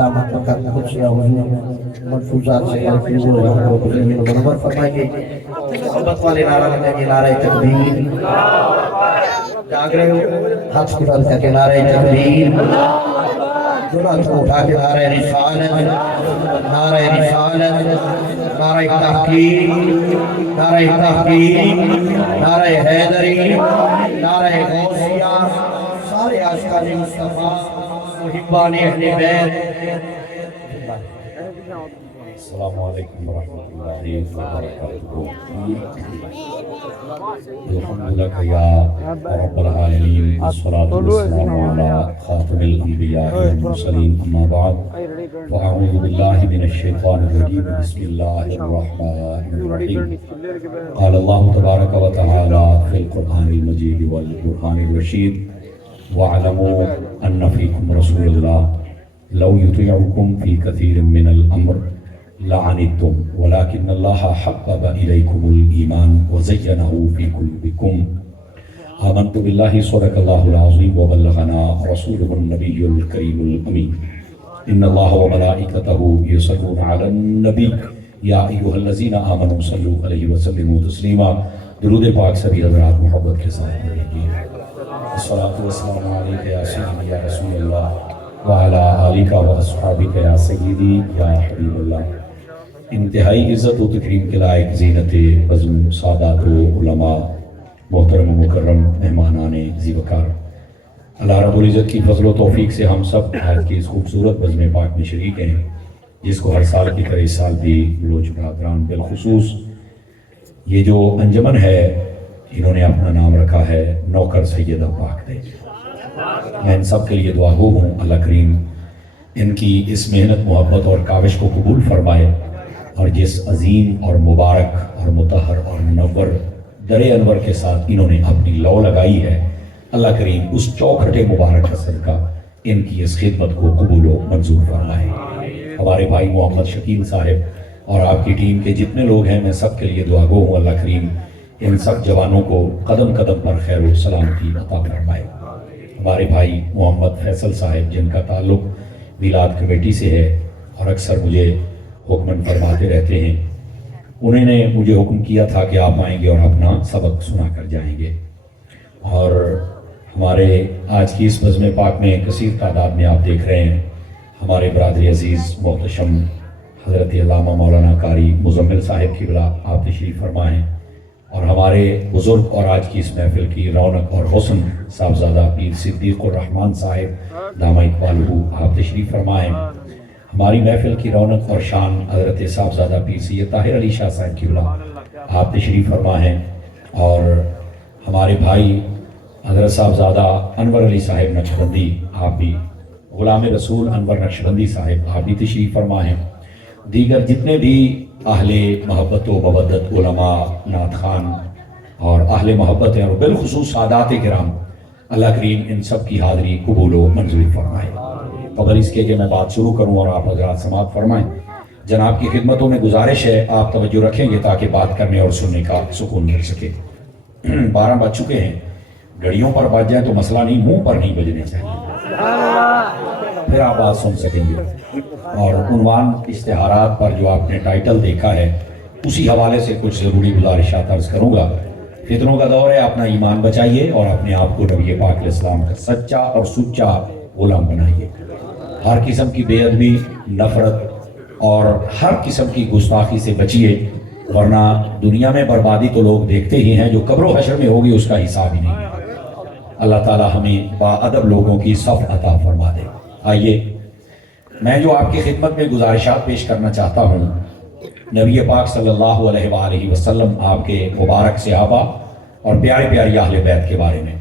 دامت مکان خود سے حضور منفوظات سے الفیض و ہم کو زمین و منور فرمائیے محبت والے نعرہ لگائیے نعرہ تکبیر جاگ رہے ہو ہاتھ کو ڈال کر کے نعرہ تکبیر دونوں کو اٹھا کے نعرہ رسالت نعرہ رسالت نعرہ تحقیق نعرہ تحقیق نعرہ حیدری نعرہ غوثیہ سارے عاشقان مصطفیٰ محبان اہل بیت. السلام علیکم ورحمۃ اللہ وبرکاتہ. الحمدللہ یا رب العالمین والصلاة والسلام علی خاتم الانبیاء والمرسلین اما بعد فاعوذ باللہ من الشیطان الرجیم بسم اللہ الرحمن الرحیم. قال اللہ تبارک و تعالی فی القرآن المجید والقرآن الرشید وَاعْلَمُوا أَنَّ فِيكُمْ رَسُولَ اللَّهِ لَوْ يُطِيعُكُمْ فِي كَثِيرٍ مِّنَ الْأَمْرِ لَعَنِتُّمْ وَلَكِنَّ اللَّهَ حَبَّبَ إِلَيْكُمُ الْإِيمَانَ وَزَيَّنَهُ فِي قُلُوبِكُمْ آمَنْتُ بِاللَّهِ صَدَقَ اللَّهُ الْعَظِيمُ وَبَلَّغَنَا رَسُولُهُ النَّبِيُّ الْكَرِيمُ الْأَمِينُ. إِنَّ اللَّهَ وَمَلَائِكَتَهُ يُصَلُّونَ عَلَى النَّبِيِّ يَا أَيُّهَا الَّذِينَ آمَنُوا صَلُّوا عَلَيْهِ وَسَلِّمُوا تَسْلِيمًا. درود پاک سبھی حضرات محبت کے ساتھ پڑھیے. الصلاة والسلام علیکہ یا سیدی یا رسول اللہ وعلا آلکہ و اصحابکہ یا سیدی یا حبیب اللہ. انتہائی عزت و تکریم کے لائق زینت بزم سادات و علماء محترم و مکرم مہمانان زیوکار، اللہ رب العزت کی فضل و توفیق سے ہم سب آج کی اس خوبصورت بزم پاک میں شریک ہیں، جس کو ہر سال کی طرح اس سال بھی بلوچ برادران بالخصوص یہ جو انجمن ہے انہوں نے اپنا نام رکھا ہے نوکر سیدہ پاک دے. میں ان سب کے لیے دعا گو ہوں اللہ کریم ان کی اس محنت محبت اور کاوش کو قبول فرمائے، اور جس عظیم اور مبارک اور مطہر اور منور در انور کے ساتھ انہوں نے اپنی لو لگائی ہے، اللہ کریم اس چوکھٹے مبارک کا صدقہ ان کی اس خدمت کو قبول و منظور فرمائے. ہمارے بھائی محمد شکیل صاحب اور آپ کی ٹیم کے جتنے لوگ ہیں میں سب کے لیے دعا گو ہوں اللہ کریم ان سب جوانوں کو قدم قدم پر خیر و سلامتی عطا فرمائے. ہمارے بھائی محمد فیصل صاحب جن کا تعلق میلاد کمیٹی سے ہے اور اکثر مجھے حکمن فرماتے رہتے ہیں، انہوں نے مجھے حکم کیا تھا کہ آپ آئیں گے اور اپنا سبق سنا کر جائیں گے. اور ہمارے آج کی اس بزم پاک میں کثیر تعداد میں آپ دیکھ رہے ہیں ہمارے برادری عزیز محتشم حضرت علامہ مولانا قاری مزمل صاحب کی بلا آپ تشریف فرما ہیں، اور ہمارے بزرگ اور آج کی اس محفل کی رونق اور حسن صاحبزادہ پیر صدیق الرحمن صاحب دامہ اقبالہ آپ تشریف فرما ہیں. ہماری محفل کی رونق اور شان حضرت صاحبزادہ پیر سید طاہر علی شاہ صاحب کی بلا آپ تشریف فرما ہیں، اور ہمارے بھائی حضرت صاحبزادہ انور علی صاحب نقشبندی آپ بھی، غلام رسول انور نقشبندی صاحب آپ بھی تشریف فرما ہیں. دیگر جتنے بھی اہل محبت و مودت علماء نعت خوان اور اہل محبت ہیں اور بالخصوص سادات کرام، اللہ کریم ان سب کی حاضری قبول و منظور فرمائے. قبل اس کے کہ میں بات شروع کروں اور آپ حضرات سماعت فرمائیں، جناب کی خدمتوں میں گزارش ہے آپ توجہ رکھیں گے تاکہ بات کرنے اور سننے کا سکون مل سکے. 12 بج چکے ہیں، گھڑیوں پر بج جائیں تو مسئلہ نہیں، منہ پر نہیں بجنے چاہیے، پھر آپ بات سن سکیں گے. اور عنوان اشتہارات پر جو آپ نے ٹائٹل دیکھا ہے اسی حوالے سے کچھ ضروری گزارشات عرض کروں گا. فتنوں کا دور ہے، اپنا ایمان بچائیے اور اپنے آپ کو نبی پاک علیہ السلام کا سچا اور سچا غلام بنائیے. ہر قسم کی بے ادبی، نفرت اور ہر قسم کی گستاخی سے بچیے، ورنہ دنیا میں بربادی تو لوگ دیکھتے ہی ہیں، جو قبر و حشر میں ہوگی اس کا حساب ہی نہیں. اللہ تعالی ہمیں با ادب لوگوں کی صف عطا فرما دے. آئیے میں جو آپ کی خدمت میں گزارشات پیش کرنا چاہتا ہوں نبی پاک صلی اللہ علیہ وآلہ وسلم، آپ کے مبارک صحابہ اور پیارے پیاری اہل بیت کے بارے میں.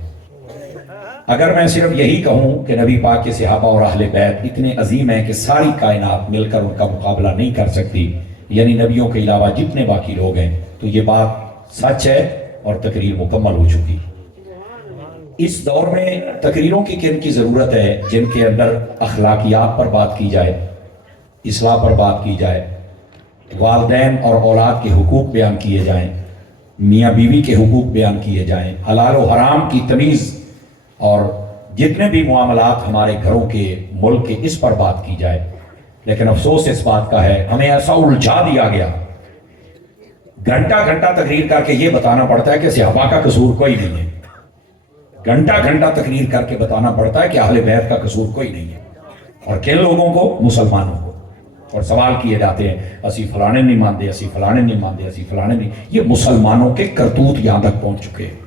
اگر میں صرف یہی کہوں کہ نبی پاک کے صحابہ اور اہل بیت اتنے عظیم ہیں کہ ساری کائنات مل کر ان کا مقابلہ نہیں کر سکتی، یعنی نبیوں کے علاوہ جتنے باقی لوگ ہیں، تو یہ بات سچ ہے اور تقریر مکمل ہو چکی. اس دور میں تقریروں کی کن کی ضرورت ہے جن کے اندر اخلاقیات پر بات کی جائے، اصلاح پر بات کی جائے، والدین اور اولاد کے حقوق بیان کیے جائیں، میاں بیوی کے حقوق بیان کیے جائیں، حلال و حرام کی تمیز اور جتنے بھی معاملات ہمارے گھروں کے، ملک کے، اس پر بات کی جائے. لیکن افسوس اس بات کا ہے ہمیں ایسا الجھا دیا گیا، گھنٹہ گھنٹہ تقریر کر کے یہ بتانا پڑتا ہے کہ صحابہ کا قصور کوئی نہیں ہے، گھنٹہ گھنٹہ تقریر کر کے بتانا پڑتا ہے کہ اہل بیت کا قصور کوئی نہیں ہے، اور کن لوگوں کو؟ مسلمانوں کو۔ اور سوال کیے جاتے ہیں اسی فلانے نہیں مانتے، اسی فلانے نہیں مانتے، اسی فلانے نہیں۔ یہ مسلمانوں کے کرتوت یہاں تک پہنچ چکے ہیں۔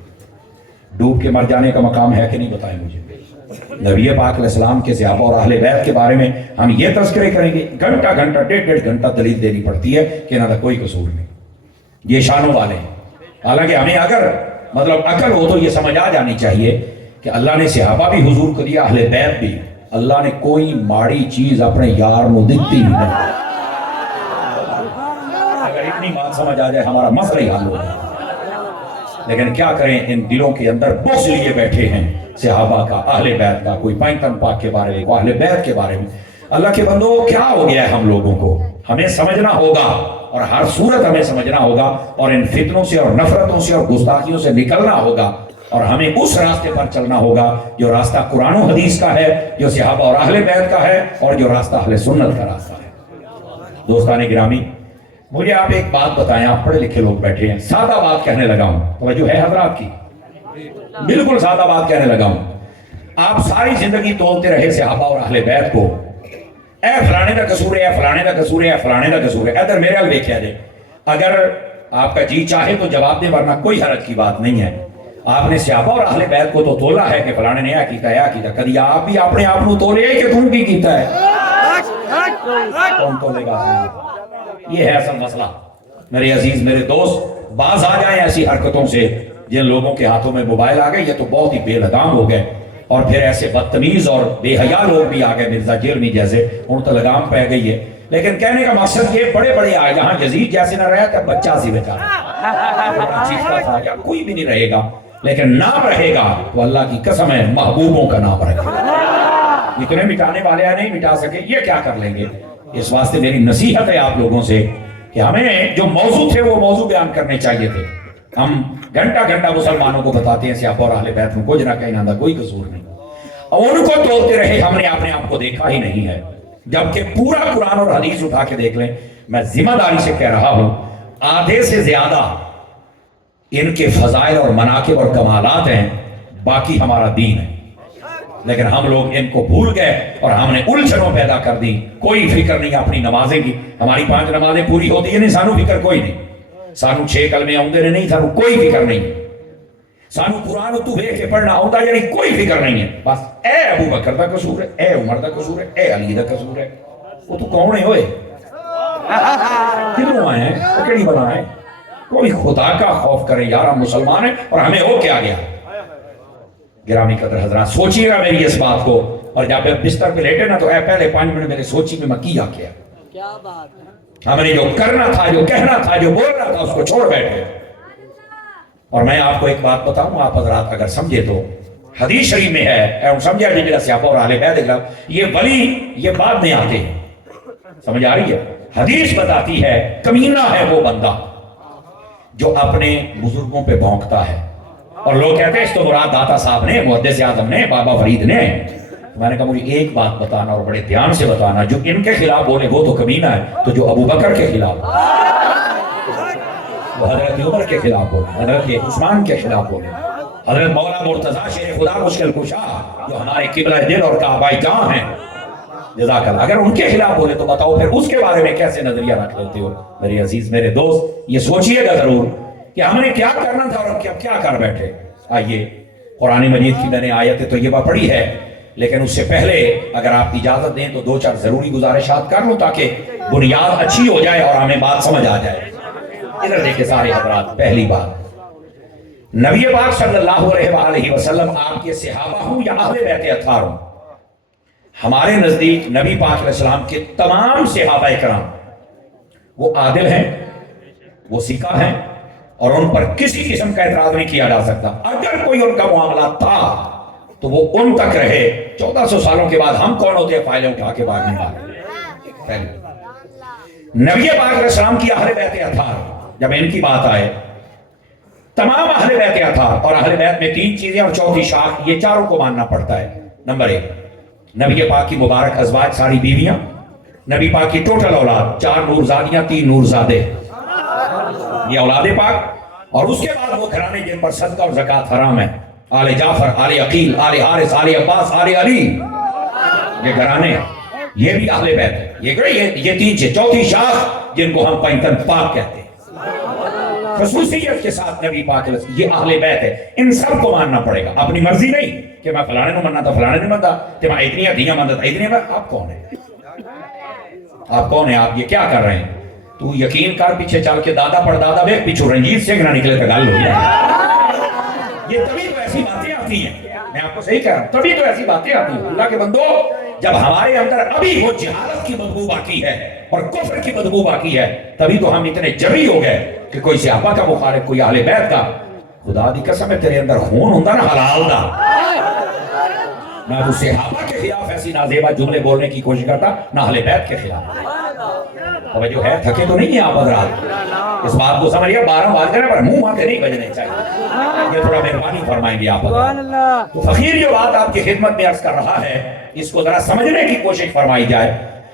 ڈوب کے مر جانے کا مقام ہے کہ نہیں بتائیں مجھے؟ نبی پاک علیہ السلام کے صحابہ اور اہل بیت کے بارے میں ہم یہ تذکرے کریں گے، گھنٹہ گھنٹہ ڈیڑھ گھنٹہ دلیل دینی پڑتی ہے کہ انہوں کا کوئی قصور نہیں، یہ شانوں والے ہیں۔ حالانکہ ہمیں اگر عقل ہو تو یہ سمجھ آ جانی چاہیے کہ اللہ نے صحابہ بھی حضور کو دیا، اہل بیت بھی، اللہ نے کوئی ماڑی چیز اپنے یار نو دیتی نہیں۔ اگر اتنی بات سمجھ آ جائے ہمارا مسئلہ ہی حل ہو جائے۔ لیکن کیا کریں، ان دلوں کے اندر بغض لیے بیٹھے ہیں صحابہ کا، اہل بیت کا، کوئی پینتن پاک کے بارے میں، اہل بیت کے بارے میں۔ اللہ کے بندو کیا ہو گیا ہے ہم لوگوں کو؟ ہمیں سمجھنا ہوگا، اور ہر صورت ہمیں سمجھنا ہوگا، اور ان فتنوں سے اور نفرتوں سے اور گستاخیوں سے نکلنا ہوگا، اور ہمیں اس راستے پر چلنا ہوگا جو راستہ قرآن و حدیث کا ہے، جو صحابہ اور اہل بیت کا ہے، اور جو راستہ اہل سنت کا راستہ ہے۔ دوستان گرامی، مجھے آپ ایک بات بتائیں، آپ پڑھے لکھے لوگ بیٹھے ہیں، سادہ بات کہنے لگا ہوں، توجہ ہے حضرات کی؟ بالکل سادہ بات کہنے لگا ہوں۔ آپ ساری زندگی تولتے رہے صحابہ اور اہل بیت کو، اے فلانے کا قصور ہے، اے فلانے کا قصور ہے، اے فلانے کا قصور ہے۔ ادھر میرے حال دیکھا جائے، اگر آپ کا جی چاہے تو جواب دیں، ورنہ کوئی حرج کی بات نہیں ہے۔ آپ نے صحابہ اور اہل بیت کو تو تولا ہے کہ فلانے نے یہ کیتا ہے، یہ کیتا، کدی آپ بھی اپنے آپ کو تولے کہ تم کی کیتا ہے؟ کون تولے گا؟ یہ ہے اصل مسئلہ۔ میرے عزیز، میرے دوست، باز آ جائیں ایسی حرکتوں سے۔ جن لوگوں کے ہاتھوں میں موبائل آ گئے یہ تو بہت ہی بے لگام ہو گئے، اور پھر ایسے بدتمیز اور بے حیا لوگ بھی آ گئے، مرزا جرمی جیسے، ان تو لگام پہ گئی ہے۔ لیکن کہنے کا مقصد یہ، بڑے بڑے آئے، یہاں یزید جیسے نہ رہے تو بچہ سی بیچارہ چیختا تھا، یا کوئی بھی نہیں رہے گا، لیکن نام رہے گا تو اللہ کی قسم ہے محبوبوں کا نام رہے گا۔ اتنے مٹانے والے نہیں مٹا سکے، یہ کیا کر لیں گے؟ اس واسطے میری نصیحت ہے آپ لوگوں سے کہ ہمیں جو موضوع تھے وہ موضوع بیان کرنے چاہیے تھے۔ ہم گھنٹہ گھنٹہ مسلمانوں کو بتاتے ہیں صحابہ اور اہل بیت میں کچھ نہ کہیں نہ کوئی قصور نہیں، اور ان کو تولتے رہے، ہم نے اپنے آپ کو دیکھا ہی نہیں ہے۔ جبکہ پورا قرآن اور حدیث اٹھا کے دیکھ لیں، میں ذمہ داری سے کہہ رہا ہوں، آدھے سے زیادہ ان کے فضائل اور مناقب اور کمالات ہیں، باقی ہمارا دین ہے۔ لیکن ہم لوگ ان کو بھول گئے اور ہم نے الجھنوں پیدا کر دی۔ کوئی فکر نہیں اپنی نمازیں کی، ہماری 5 نمازیں پوری ہوتی ہیں نہیں، سانو فکر کوئی نہیں، سانو 6 کلمے آؤندے نے نہیں، سانو کوئی فکر نہیں، سانو قرآن تو بے کے پڑھنا آؤندا یعنی کوئی فکر نہیں ہے۔ بس اے ابو بکر دا قصور ہے، اے عمر دا قصور ہے، اے علی دا قصور ہے۔ وہ تو کون ہے ہوئے؟ کدھروں آئے ہیں؟ وہ کیڑی بنا ہے؟ کوئی خدا کا خوف کرے یار، ہم مسلمان ہیں اور ہمیں ہو کیا گیا؟ گرامی قدر حضرات، سوچیے گا میری اس بات کو، اور جب بستر پہ لیٹے نا تو اے پہلے 5 منٹ میرے سوچی میں کیا کیا بات، ہم نے جو کرنا تھا، جو کہنا تھا، جو بولنا تھا، اس کو چھوڑ بیٹھے۔ اور میں آپ کو ایک بات بتاؤں، آپ حضرات اگر سمجھے تو حدیث شریف میں ہے، سمجھا جی صحابہ اور اہل بیت، یہ ولی یہ بعد میں آتے ہیں، سمجھ آ رہی ہے؟ حدیث بتاتی ہے کمینہ ہے وہ بندہ جو اپنے بزرگوں پہ بھونکتا ہے، اور لوگ کہتے ہیں اس تو مراد داتا صاحب نے، محدث اعظم نے، بابا فرید نے۔ میں نے کہا مجھے ایک بات بتانا اور بڑے دھیان سے بتانا، جو ان کے خلاف بولے وہ تو کمینہ ہے، تو جو ابو بکر کے خلاف، وہ حضرت عمر کے خلاف بولے، حضرت عثمان کے خلاف بولے، حضرت مولا مرتضیٰ شیر خدا مشکل کشا جو ہمارے قبلہ دل اور کعبہ جاں ہیں، جزاک اللہ، اگر ان کے خلاف بولے تو بتاؤ پھر اس کے بارے میں کیسے نظریہ رکھ لیتے ہو؟ میرے عزیز، میرے دوست، یہ سوچئے گا ضرور کہ ہم نے کیا کرنا تھا اور کیا کر بیٹھے۔ آئیے، قرآن مجید کی میں نے آیت طیبہ پڑھی ہے، لیکن اس سے پہلے اگر آپ اجازت دیں تو 2-4 ضروری گزارشات کر لوں تاکہ بنیاد اچھی ہو جائے اور ہمیں بات سمجھ آ جائے۔ ادھر دیکھیں سارے حضرات، پہلی بات، نبی پاک صلی اللہ علیہ وآلہ وسلم آپ کے صحابہ ہوں یا اہل بیت اطہار ہوں، ہمارے نزدیک نبی پاک علیہ السلام کے تمام صحابہ کرام وہ عادل ہیں، وہ سکہ ہیں، اور ان پر کسی قسم کا اعتراض نہیں کیا جا سکتا۔ اگر کوئی ان کا معاملہ تھا تو وہ ان تک رہے۔ 1400 سالوں کے بعد ہم کون ہوتے ہیں فائلیں اٹھا کے بھاگنے والے؟ نبی پاک علیہ السلام کی اہل بیت اطہار، جب ان کی بات آئے، تمام اہل بیت اطہار، اور اہل بیت میں 3 چیزیں اور 4تھی شاخ، یہ چاروں کو ماننا پڑتا ہے۔ نمبر 1، نبی پاک کی مبارک ازواج ساری بیویاں، نبی پاک کی ٹوٹل اولاد 4 نورزادیاں 3 نورزادے، یہ اولاد پاک، اور اس کے بعد وہ گھرانے جن پر صدقہ اور زکوٰۃ حرام ہے، آل جعفر، آل عقیل، آل حارث، آل عباس، آل علی، یہ گھرانے یہ بھی اہل بیت ہے۔ یہ 3 چوتھی شاخ جن کو ہم پینتن پاک کہتے ہیں، خصوصیت کے ساتھ نبی پاک یہ اہل بیت ہے۔ ان سب کو ماننا پڑے گا، اپنی مرضی نہیں کہ میں فلانے نو مننا تھا فلانے نہیں منتا، کہ میں اتنی ادھیاں منتا تھا اتنی۔ آپ کون ہیں؟ آپ کون ہیں؟ آپ یہ کیا کر رہے ہیں؟ تو یقین کر پیچھے چل کے دادا پر دادا بیک پیچھو رنجیت سنگھ نہ نکلے تو گل ہو جائے۔ یہ تبھی تو ایسی باتیں آتی ہیں، میں آپ کو صحیح کہہ رہا ہوں، تبھی تو ایسی باتیں آتی ہیں۔ اللہ کے بندو، جب ہمارے اندر ابھی وہ جہالت کی بدبو باقی ہے اور کفر کی بدبو باقی ہے، تبھی تو ہم اتنے جری ہو گئے کہ کوئی صحابہ کا مخالف، کوئی اہل بیت کا۔ خدا دی قسم ہے تیرے اندر خون ہوتا نا حلال دا، نہ تو صحابہ کے خلاف ایسی نازیبہ جملے بولنے کی کوشش کرتا، نہ اہل بیت کے خلاف۔ توجہ ہے، تھکے تو نہیں ہیں آپ حضرات؟ اس بات کو سمجھئے، 12 بج گئے پر منہ ماتے نہیں بجنے چاہیے، یہ تھوڑا مہربانی فرمائیں گے آپ حضرات۔ تو فقیر جو بات آپ کی خدمت میں عرض کر رہا ہے، اس کو ذرا سمجھنے کی کوشش فرمائی جائے۔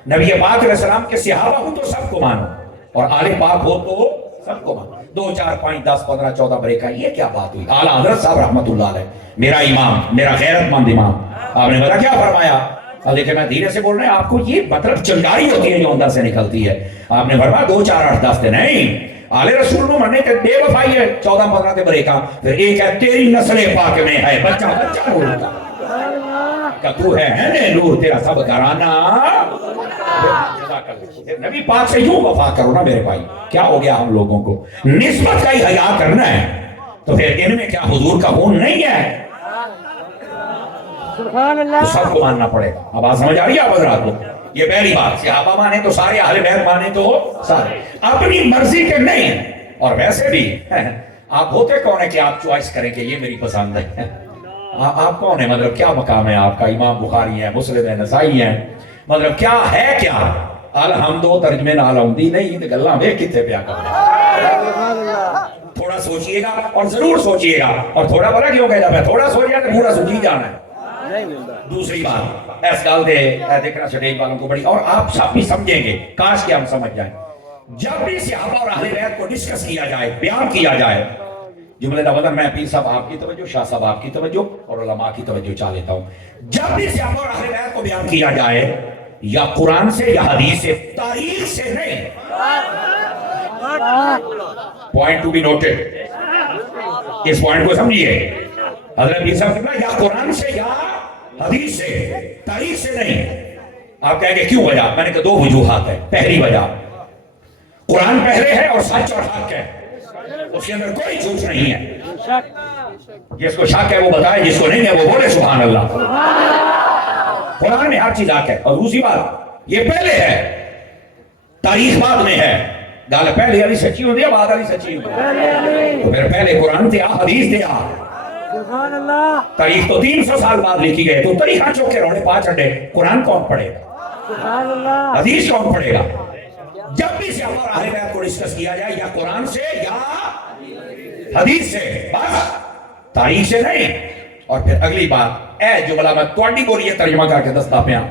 نبی پاک علیہ السلام کے صحابہ ہو تو سب کو مانو، اور آل پاک ہو تو سب کو مانو۔ 2 4 5 10 15 14 بریکہ، یہ کیا بات ہوئی؟ اعلیٰ حضرت صاحب رحمت اللہ علیہ، میرا امام، میرا غیرت مند امام، آپ نے بتا کیا فرمایا؟ اب دیکھیں میں دھیرے سے بول رہے ہیں، آپ کو یہ مطلب چنگاری ہوتی ہے جو اندر سے نکلتی ہے۔ آپ نے فرمایا 2 4 8 10 دے نہیں، آل رسول نو مننے کے بے وفائی ہے 14 15 تے بریکہ، پھر ایک ہے تیری نسل پاک میں ہے بچہ بچہ بولتا کہ تو ہے نور تیرا سب گھرانہ۔ نبی پاک سے یوں وفا کرو نا میرے بھائی، کیا ہو گیا ہم لوگوں کو؟ نسبت کا ہی حیا کرنا ہے، تو پھر ان میں کیا حضور کا خون نہیں ہے؟ تو سب کو ماننا پڑے گا۔ اب آج سمجھ آ رہی ہے آپ حضرات کو؟ یہ پہلی بات، صحابہ مانے تو سارے، اہل بیت مانے تو سارے، اپنی مرضی کے نہیں ہیں۔ اور ویسے بھی آپ ہوتے کون ہیں کہ آپ چوائس کریں کہ یہ میری پسند ہے؟ آپ کون ہیں؟ مطلب کیا مقام ہے آپ کا؟ امام بخاری ہے، مسلم ہے، نسائی ہے، مطلب کیا ہے؟ کیا الحمدو ترجمے نال آؤندی نہیں تے گلاں ویکھ کتے پیا کرنا۔ تھوڑا سوچئے گا اور ضرور سوچئے گا، اور تھوڑا بڑا کیوں کہہ جاتا ہے؟ تھوڑا سوچ گیا تو پورا سوچی جانا ہے۔ دوسری بات، اس گل دے دیکھنا سٹیج والوں کو بڑی، اور آپ سب بھی سمجھیں گے، کاش کہ ہم سمجھ جائیں، جب بھی صحابہ اور اہل بیت کو ڈسکس کیا جائے، بیان کیا جائے، جملے دا وزن میں پیر صاحب آپ کی توجہ، شاہ صاحب آپ کی توجہ اور علماء کی توجہ چاہ لیتا ہوں۔ جب بھی صحابہ اور اہل بیت کو بیان کیا جائے، یا قرآن سے یا حدیث سے، تاریخ سے نہیں، پوائنٹ ٹو بی نوٹڈ، اس پوائنٹ کو سمجھیے، حضرت پیر صاحب کہنا یا قرآن سے یا حدیث سے، تاریخ سے نہیں۔ آپ کہیں گے کیوں وجہ؟ میں نے کہا 2 وجوہات ہے۔ پہلی وجہ، قرآن پہلے ہے اور سچ اور حق ہے، اس کے اندر کوئی جھوٹ نہیں ہے۔ جس کو شک ہے وہ بتائے، جس کو نہیں ہے وہ بولے سبحان اللہ۔ قرآن میں ہر چیز حق ہے۔ اور دوسری بات، یہ پہلے ہے، تاریخ بعد میں ہے۔ گل پہلے والی سچی ہوتی ہے، بعد والی سچی ہوتی ہے، تو پھر پہلے قرآن دیا، حدیث دیا۔ تاریخ تو 300 سال بعد لکھی گئے، تو تاریخ چوک کے روڑے 5 اڈے، قرآن کون پڑھے گا؟ حدیث کون پڑھے گا؟ جب بھی صحابہ اور اہل بیت کو ڈسکس کیا جائے، یا قرآن سے یا حدیث سے، بس تاریخ سے نہیں۔ اور پھر اگلی بات، اے جملہ میں توڑی بولیے ترجمہ کر کے دستا پیا،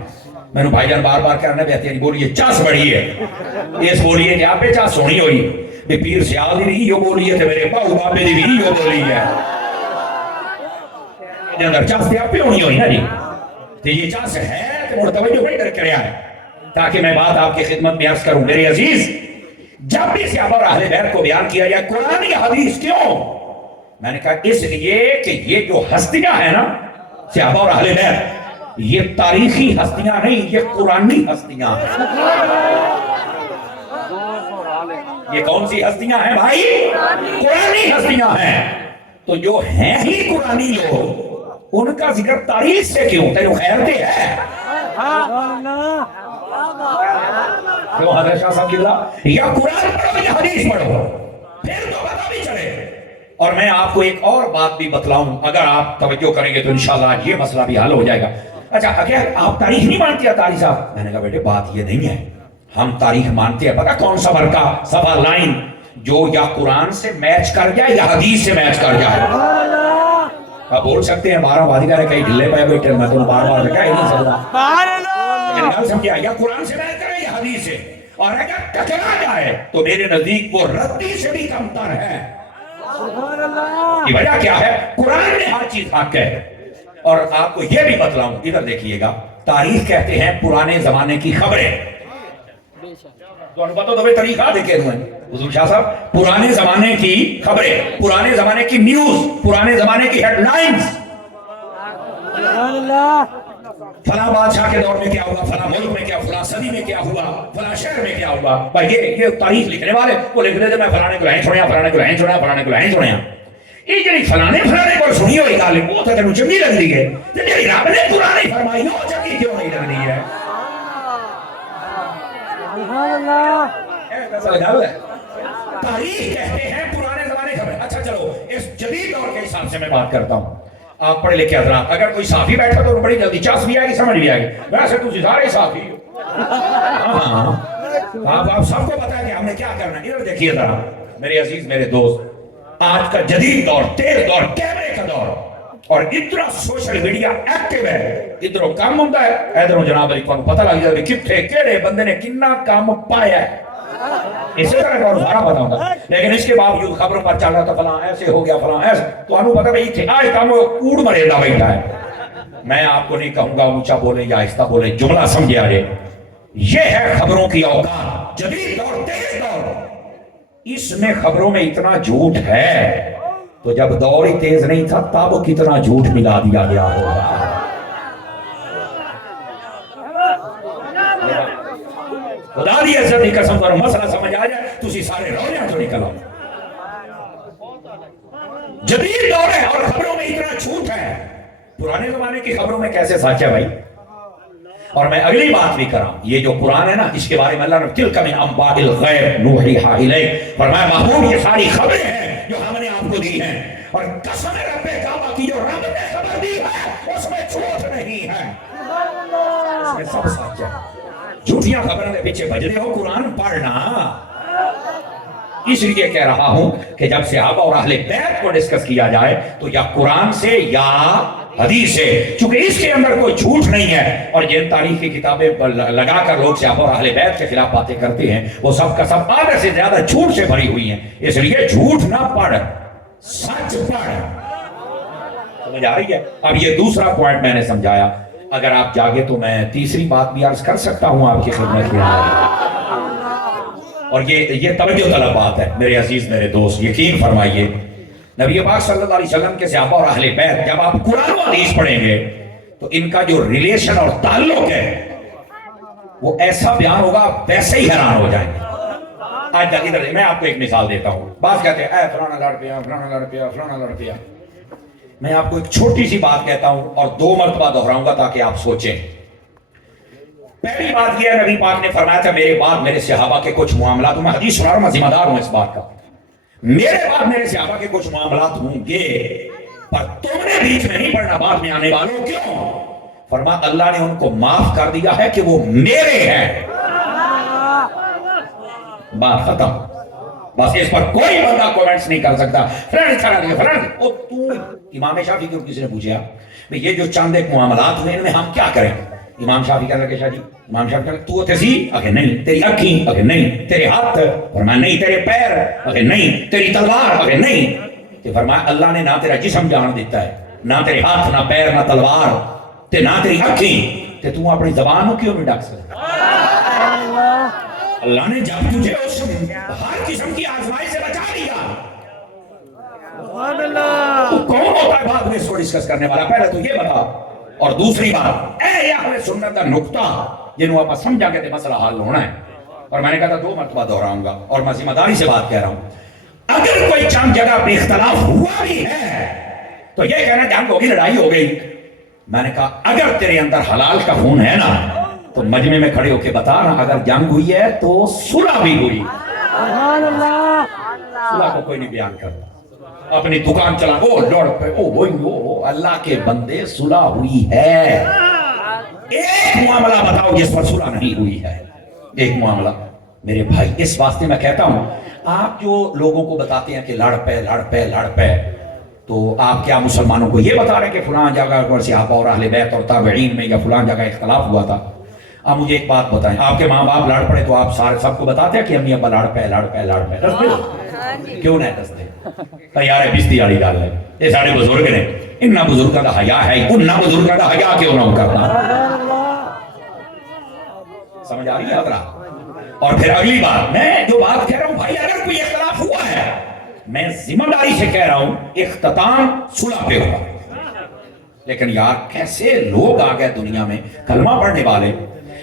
میں نے بھائی جان بار بار کرنا بہتری بولیے چاس بڑی ہے، اس بولیے کہ آپ پہ چاس سونی ہوئی، بے پیر سیال دی بھی یہ بولیے تھے، میرے باؤ بابے دی بھی یہ بولی ہے، اندر چاس دے آپ پہ ہونی ہوئی نا جی، تو یہ چاس ہے تو مرتوجہ بڑی در کریا ہے، تاکہ میں بات آپ کی خدمت میں عرض کروں۔ میرے عزیز، جب بھی صحابہ اور اہل بیت کو بیان کیا جائے، قرآن یا حدیث، کیوں؟ میں نے کہا اس لیے کہ یہ جو ہستیاں ہیں نا، صحابہ اور اہل بیت، یہ تاریخی ہستیاں نہیں، یہ قرآنی ہستیاں ہیں۔ یہ کون سی ہستیاں ہیں بھائی؟ قرآنی ہستیاں ہیں۔ تو جو ہیں ہی قرآنی لوگ، ان کا ذکر تاریخ سے کیوں؟ تیرے خیر دے ہے کیوں حضرت شاہ صاحب اللہ؟ یا قرآن پڑھو یا حدیث پڑھو، پھر تو پتہ بھی چلے۔ اور میں آپ کو ایک اور بات بھی بتلاؤں، اگر آپ توجہ کریں گے تو انشاءاللہ آج یہ مسئلہ بھی حل ہو جائے گا۔ اچھا اگر آپ تاریخ نہیں مانتے ہیں تاریخ صاحب؟ میں نے کہا بیٹے بات یہ نہیں ہے، ہم تاریخ مانتے ہیں، پتہ کون سا ورقہ صفحہ لائن جو یا قرآن سے میچ کر جائے یا حدیث سے میچ کر جائے۔ آپ بول سکتے ہیں 12 وادی کا کئی ڈھلے پہ بیٹھے، میں تو بار بار کہا ہی نہیں سکتا، لیکن گل سمجھا، یا قرآن سے میچ کرے ہے یا حدیث سے، اور اگر ٹکرا جائے تو میرے نزدیک وہ ردی سے بھی کمتر ہے۔ کی وجہ کیا ہے؟ قرآن نے ہر چیز حق ہے۔ اور آپ کو یہ بھی بتلاؤں، ادھر دیکھیے گا، تاریخ کہتے ہیں پرانے زمانے کی خبریں، تو ان بتاؤ تو طریقہ دیکھے ہوئے حضور شاہ صاحب، پرانے زمانے کی خبریں، پرانے زمانے کی نیوز، پرانے زمانے کی ہیڈ لائنز، فلاں بادشاہ کے دور میں کیا ہوا، فلاں ملک میں کیا، فلاں صدی میں کیا ہوا، فلاں شہر میں کیا ہوا، بھائی یہ تاریخ لکھنے والے وہ لکھ دیتے میں فلانے کو لہیں چھوڑیا، فلانے کو لہیں چھوڑیا، فلانے کو لہیں چھوڑیا۔ یہ جڑی فلانے کو سنی ہوئی گل وہ تو تینوں چنگی لگ رہی ہے، تے جڑی رب نے قرآن فرمائی وہ چنگی کیوں نہیں لگ رہی ہے؟ تاریخ کہتے ہیں پرانے زمانے خبر۔ اچھا چلو اس جدید دور کے حساب سے میں بات کرتا ہوں۔ آپ پڑھے لکھے حضرات، اگر کوئی صحافی بیٹھا تو بڑی جلدی چاس بھی آئے گی، سمجھ بھی آئے گی، ویسے تو سارے صحافی ہو۔ آپ سب کو پتا ہے کہ ہم نے کیا کرنا ہے۔ ادھر دیکھیے ذرا میرے عزیز، میرے دوست، آج کا جدید دور، تیز دور، کیمرے کا دور، اور اتنا سوشل میڈیا ایکٹیو ہے، ادھروں کام ہوتا ہے، ادھروں جناب علی کو پتہ لگ جائے کہ کتنے کیڑے بندے نے کتنا کام پایا ہے، اسی طرح کا سارا پتا ہوتا ہے۔ لیکن اس کے باوجود خبروں پر چل رہا تھا فلاں ایسے ہو گیا، فلاں ایسے، تو انہوں پتا بھائی تھے آج کام کوڑ مریدا بیٹھا ہے۔ میں آپ کو نہیں کہوں گا اونچا بولیں یا آہستہ بولیں، جملہ سمجھے آجے۔ یہ ہے خبروں کی اوقات، جدید دور، تیز دور۔ اس میں خبروں میں اتنا جھوٹ ہے تو جب دور ہی تیز نہیں تھا تب کتنا جھوٹ ملا دیا گیا ہوگا۔ خدا دی عزت کی قسم کرو، مسئلہ سمجھ آ جائے تسی سارے رونے تو نکل آؤ۔ جدید دور ہے اور خبروں میں اتنا جھوٹ ہے، پرانے زمانے کی خبروں میں کیسے سچ ہے بھائی؟ اور میں اگلی بات بھی کراں، یہ جو قرآن ہے نا، اس کے بارے میں اللہ نے تلک من انباء الغیب نوحیھا الیک فرمایا، محبوب یہ ساری خبریں ہیں جو ہم نے آپ کو دی ہیں، اور قسم رب کعبہ کی جو رب نے خبر دی ہے اس میں جھوٹ نہیں ہے، اس میں سب سچ ہے۔ جھوٹیاں خبروں کے پیچھے بج رہے ہو، قرآن پڑھنا۔ اس لیے کہہ رہا ہوں کہ جب صحابہ اور اہل بیت کو ڈسکس کیا جائے تو یا قرآن سے یا حدیث سے، چونکہ اس کے اندر کوئی جھوٹ نہیں ہے، اور یہ تاریخی کتابیں لگا کر لوگ صحابہ اور اہل بیت کے خلاف باتیں کرتے ہیں، وہ سب کا سب آدھے سے زیادہ جھوٹ سے بھری ہوئی ہیں۔ اس لیے جھوٹ نہ پڑھ، سچ پڑھ۔ سمجھ آ رہی ہے؟ اب یہ دوسرا پوائنٹ میں نے سمجھایا، اگر آپ جاگے تو میں تیسری بات بھی عرض کر سکتا ہوں آپ کی خدمت میں، اور یہ توجہ طلب بات ہے میرے عزیز، میرے دوست، یقین فرمائیے نبی پاک صلی اللہ علیہ وسلم کے صحابہ اور اہل بیت جب آپ قرآن و حدیث پڑھیں گے تو ان کا جو ریلیشن اور تعلق ہے وہ ایسا بیان ہوگا، ویسے ہی حیران ہو جائیں گے۔ آج تک ادھر میں آپ کو ایک مثال دیتا ہوں۔ بعض کہتے ہیں اے فلانا لڑ پیا، فلانا لڑ پیا، فلانا لڑ پیا۔ میں آپ کو ایک چھوٹی سی بات کہتا ہوں اور 2 مرتبہ دہراؤں گا تاکہ آپ سوچیں۔ پہلی بات یہ ہے، نبی پاک نے فرمایا تھا میرے بعد میرے صحابہ کے کچھ معاملات، میں حدیث سنا رہا ہوں، میں ذمہ دار ہوں اس بات کا، میرے بعد میرے صحابہ کے کچھ معاملات ہوں گے، پر تم نے بیچ میں نہیں پڑھنا، بعد میں آنے والوں کیوں؟ فرمایا اللہ نے ان کو معاف کر دیا ہے کہ وہ میرے ہیں، بات ختم۔ بس اس پر کوئی بندہ کومنٹس نہیں کر سکتا فرینڈ چلا دیا فرینڈ او تو امام شافعی کو کسی نے پوچھا بھئی یہ جو چند ایک معاملات ہوئے ان میں ہم کیا کریں؟ امام شافعی کہنے لگے شاہ جی، امام شافعی کہنے تو تسی اگر نہیں، تیری اکھیں اگر نہیں، تیرے ہاتھ فرمایا نہیں، تیرے پیر اگر نہیں، تیری تلوار اگر نہیں، کہ فرمایا اللہ نے نہ تیرا جسم جان دیتا ہے، نہ تیرے ہاتھ، نہ پیر، نہ تلوار، تے نہ تیری اکھیں، تے تو اپنی زبان کو کیوں نہیں ڈھک سکتا؟ اللہ نے جب تجھے اس ہر قسم کی آزمائش سے بچا لیا، تو کون ہوتا ہے بعد میں اس کو ڈسکس کرنے والا؟ پہلے تو یہ بتا۔ اور دوسری بات، اے اہل سنت کا نقطہ جنہوں آپ سمجھا کہ مسئلہ حل ہونا ہے، اور میں نے کہا تھا 2 مرتبہ دہراؤں گا اور میں ذمہ داری سے بات کہہ رہا ہوں، اگر کوئی چند جگہ پہ اختلاف ہوا بھی ہے تو یہ کہنا جنگ ہوگی، لڑائی ہو گئی، میں نے کہا اگر تیرے اندر حلال کا خون ہے نا تو مجمع میں کھڑے ہو کے بتا رہا، اگر جنگ ہوئی ہے تو صلح بھی ہوئی۔ صلح کو کوئی نہیں بیان کرتا، اپنی دکان چلا وہ لڑ پہ او اللہ کے بندے صلح ہوئی ہے۔ ایک معاملہ بتاؤ جس پر صلح نہیں ہوئی ہے، ایک معاملہ میرے بھائی۔ اس واسطے میں کہتا ہوں آپ جو لوگوں کو بتاتے ہیں کہ لڑ پہ، تو آپ کیا مسلمانوں کو یہ بتا رہے ہیں کہ فلاں جگہ پر صحابہ اور اہل بیت اور تابعین میں یا فلاں جگہ اختلاف ہوا تھا؟ آپ مجھے ایک بات بتائیں، آپ کے ماں باپ لڑ پڑے تو آپ سارے سب کو بتاتے ہیں کہ امی ابا لڑ پہ دستے کیوں نہیں دستے؟ یار بستی والی گل ہے، یہ سارے بزرگ نے، انہاں بزرگاں دا حیا ہے، انہاں بزرگاں دا حیا کیوں نہ کرنا؟ سمجھ آ رہی ہے حضرات؟ اور پھر اگلی بات، میں جو بات کہہ رہا ہوں بھائی، اگر کوئی اختلاف ہوا ہے، میں ذمہ داری سے کہہ رہا ہوں اختتام صلح پہ ہوا، لیکن یار کیسے لوگ آ گئے دنیا میں کلمہ پڑھنے والے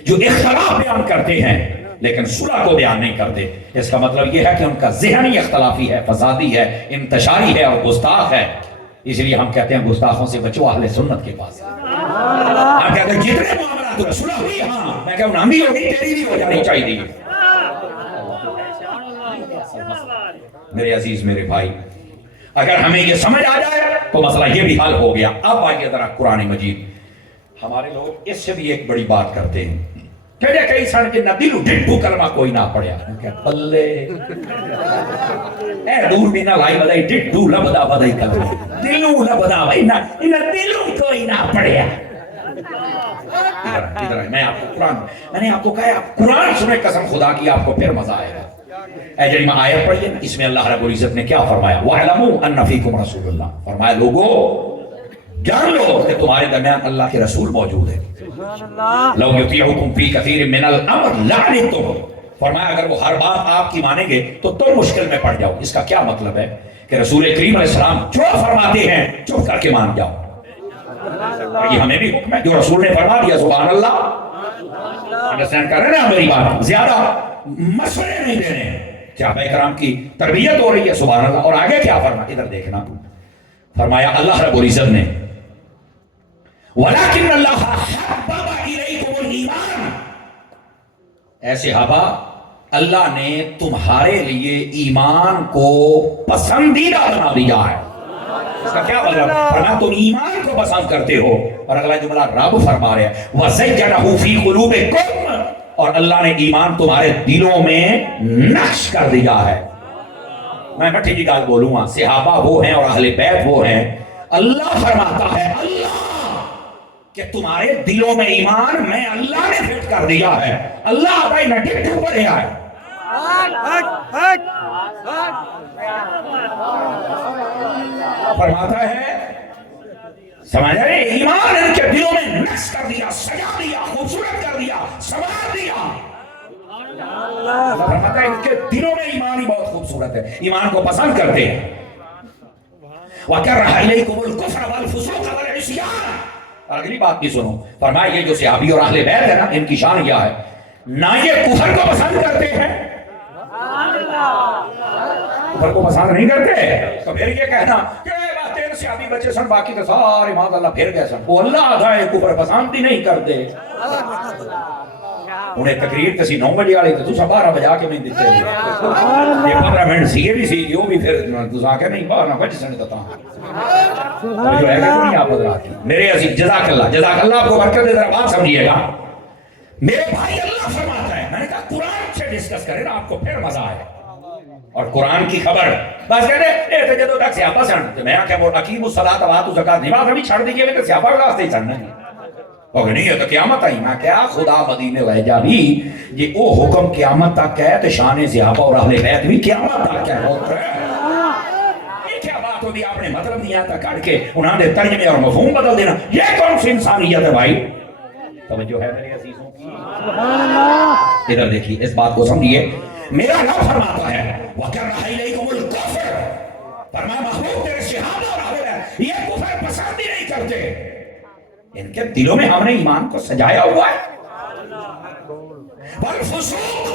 جو اختلاف بیان کرتے ہیں لیکن صلح کو بیان نہیں کرتے۔ اس کا مطلب یہ ہے کہ ان کا ذہنی اختلافی ہے، فسادی ہے، انتشاری ہے اور گستاخ ہے۔ اس لیے ہم کہتے ہیں گستاخوں سے بچو، اہل سنت کے پاس۔ ہم کہتے ہیں جتنے معاملات صلح ہوئی، ہاں میں کہوں نامی ہوگی، تیری بھی ہو جانی چاہیے۔ میرے عزیز میرے بھائی، اگر ہمیں یہ سمجھ آ جائے تو مسئلہ یہ بھی حل ہو گیا۔ اب آئیے ذرا قرآن مجید، ہمارے لوگ اس سے بھی ایک بڑی بات کرتے ہیں کہ کئی سن کے نہ دلو ڈھٹو کلمہ کوئی نہ پڑھیا، بلے اے دور بھی نہ لائی بدائی ڈھٹو لبدا بدائی کلمہ، دلو لبدا بھائی نہ دلو کوئی نہ پڑھیا۔ ادھر میں آپ کو قرآن، میں نے آپ کو کہا آپ قرآن سنیں قسم خدا کی، آپ کو پھر مزہ آئے گا۔ اے جڑی میں آیت پڑھی ہے اس میں اللہ رب العزت نے کیا فرمایا؟ وَاعْلَمُوا أَنَّ فِيكُمْ رَسُولُ اللَّهِ، فرمایا لوگو جان لو کہ تمہارے درمیان اللہ کے رسول موجود ہے۔ لَوْ يُطِيعُكُمْ فِي كَثِيرٍ مِّنَ الْأَمْرِ لَعَنِتُّمْ، فرمایا اگر وہ ہر بات آپ کی مانیں گے تو تم مشکل میں پڑ جاؤ۔ اس کا کیا مطلب ہے؟ کہ رسول کریم علیہ السلام جو فرماتے ہیں چپ کر کے مان جاؤ۔ اور یہ ہمیں بھی حکم ہے، جو رسول نے فرما دیا سبحان اللہ، انڈرسٹینڈ کر رہے ہیں نا میری بات؟ زیادہ مشورے نہیں دینے۔ صحابہ کرام کی تربیت ہو رہی ہے سبحان اللہ۔ اور آگے کیا فرمایا؟ ادھر دیکھنا، فرمایا اللہ رب العزت نے وَلَكِنَّ اللَّهَ حَبَّبَ إِلَيْكُمُ الْإِيمَانَ، اے صحابہ اللہ نے تمہارے لیے ایمان کو پسندیدہ بنا دیا ہے۔ اس کا کیا مطلب؟ فرمایا تم ایمان کو پسند کرتے ہو، اور اگلا جملہ رب فرما رہے ہیں وَزَيَّنَهُ فِي قُلُوبِكُمْ، اور اللہ نے ایمان تمہارے دلوں میں نقش کر دیا ہے۔ میں مٹھی کی گال بولوں گا، صحابہ وہ ہیں اور اہل بیت وہ ہیں، اللہ فرماتا ہے اللہ کہ تمہارے دلوں میں ایمان میں اللہ نے فٹ کر دیا ہے۔ اللہ بھائی نہ ڈٹھو پڑے آئے، فرماتا ہے سمجھ رہے ایمان ان کے دلوں میں نقش کر دیا، سجا دیا، خوبصورت کر دیا، سنوار دیا۔ فرماتا ہے ان کے دلوں میں ایمان ہی بہت خوبصورت ہے، ایمان کو پسند کرتے ہیں۔ وَكَرَّهَ إِلَيْكُمُ الْكُفْرَ وَالْفُسُوقَ وَالْعِصْيَانَ، اور اگلی بات بھی سنو، فرمایا یہ جو صحابی اور اہل بیت ہے نا، ان کی شان کیا ہے؟ نہ یہ کفر کو پسند کرتے ہیں، کفر کو پسند نہیں کرتے، تو پھر یہ کہنا کہ تین صحابی بچے سن باقی تو سارے ماذ اللہ پھر گئے سن، وہ اللہ آدھائے کفر پسند ہی نہیں کرتے۔ انہیں تقریر کسی 9 بجے آلی تو 12 بجا کے میں دیتے ہیں، یہ 15 منٹ سیئے بھی سی جو بھی پھر دوسرا کے نہیں 12 بجے سن دیتا ہوں جو ہے کہ نہیں آپ حضرات۔ میرے عزیز جزاک اللہ آپ کو برکت دے، ذرا بات سمجھیے گا میرے بھائی۔ اللہ فرماتا ہے، میں نے کہا قرآن سے ڈسکس کریں نا آپ کو پھر مزہ آئے، اور قرآن کی خبر بس کہتے ہیں اے جدو تک سیاپا سن تو میں کہا وہ اقیم الصلاۃ وآتوا الزکاۃ نماز ابھی چھڑ دیجئے تو سیاپا کے راستے ہی چڑھنا ہے، اور نہیں ہے تو قیامت آئی۔ میں کیا خدا مدینے لے جا بھی یہ او حکم قیامت تک ہے تو شان صحابہ اور اہل بیت بھی قیامت تک ہے۔ یہ کیا بات ہوگی آپ نے مطلب نہیں آتا کاٹ کے انہوں نے ترجمے اور مفہوم بدل دینا، یہ کون سی انسانیت ہے بھائی؟ توجہ ہے میرے عزیزوں کی؟ ادھر دیکھیے اس بات کو سمجھیے، میرا رب فرماتا ہے وَكَرَّهَ إِلَيْكُمُ الْكُفْرَ، فرمایا محبوب تیرے صحابہ اور اہل بیت یہ کفر پسند ہی نہیں کرتے، ان کے دلوں میں ہم نے ایمان کو سجایا ہوا ہے۔ والفسوق،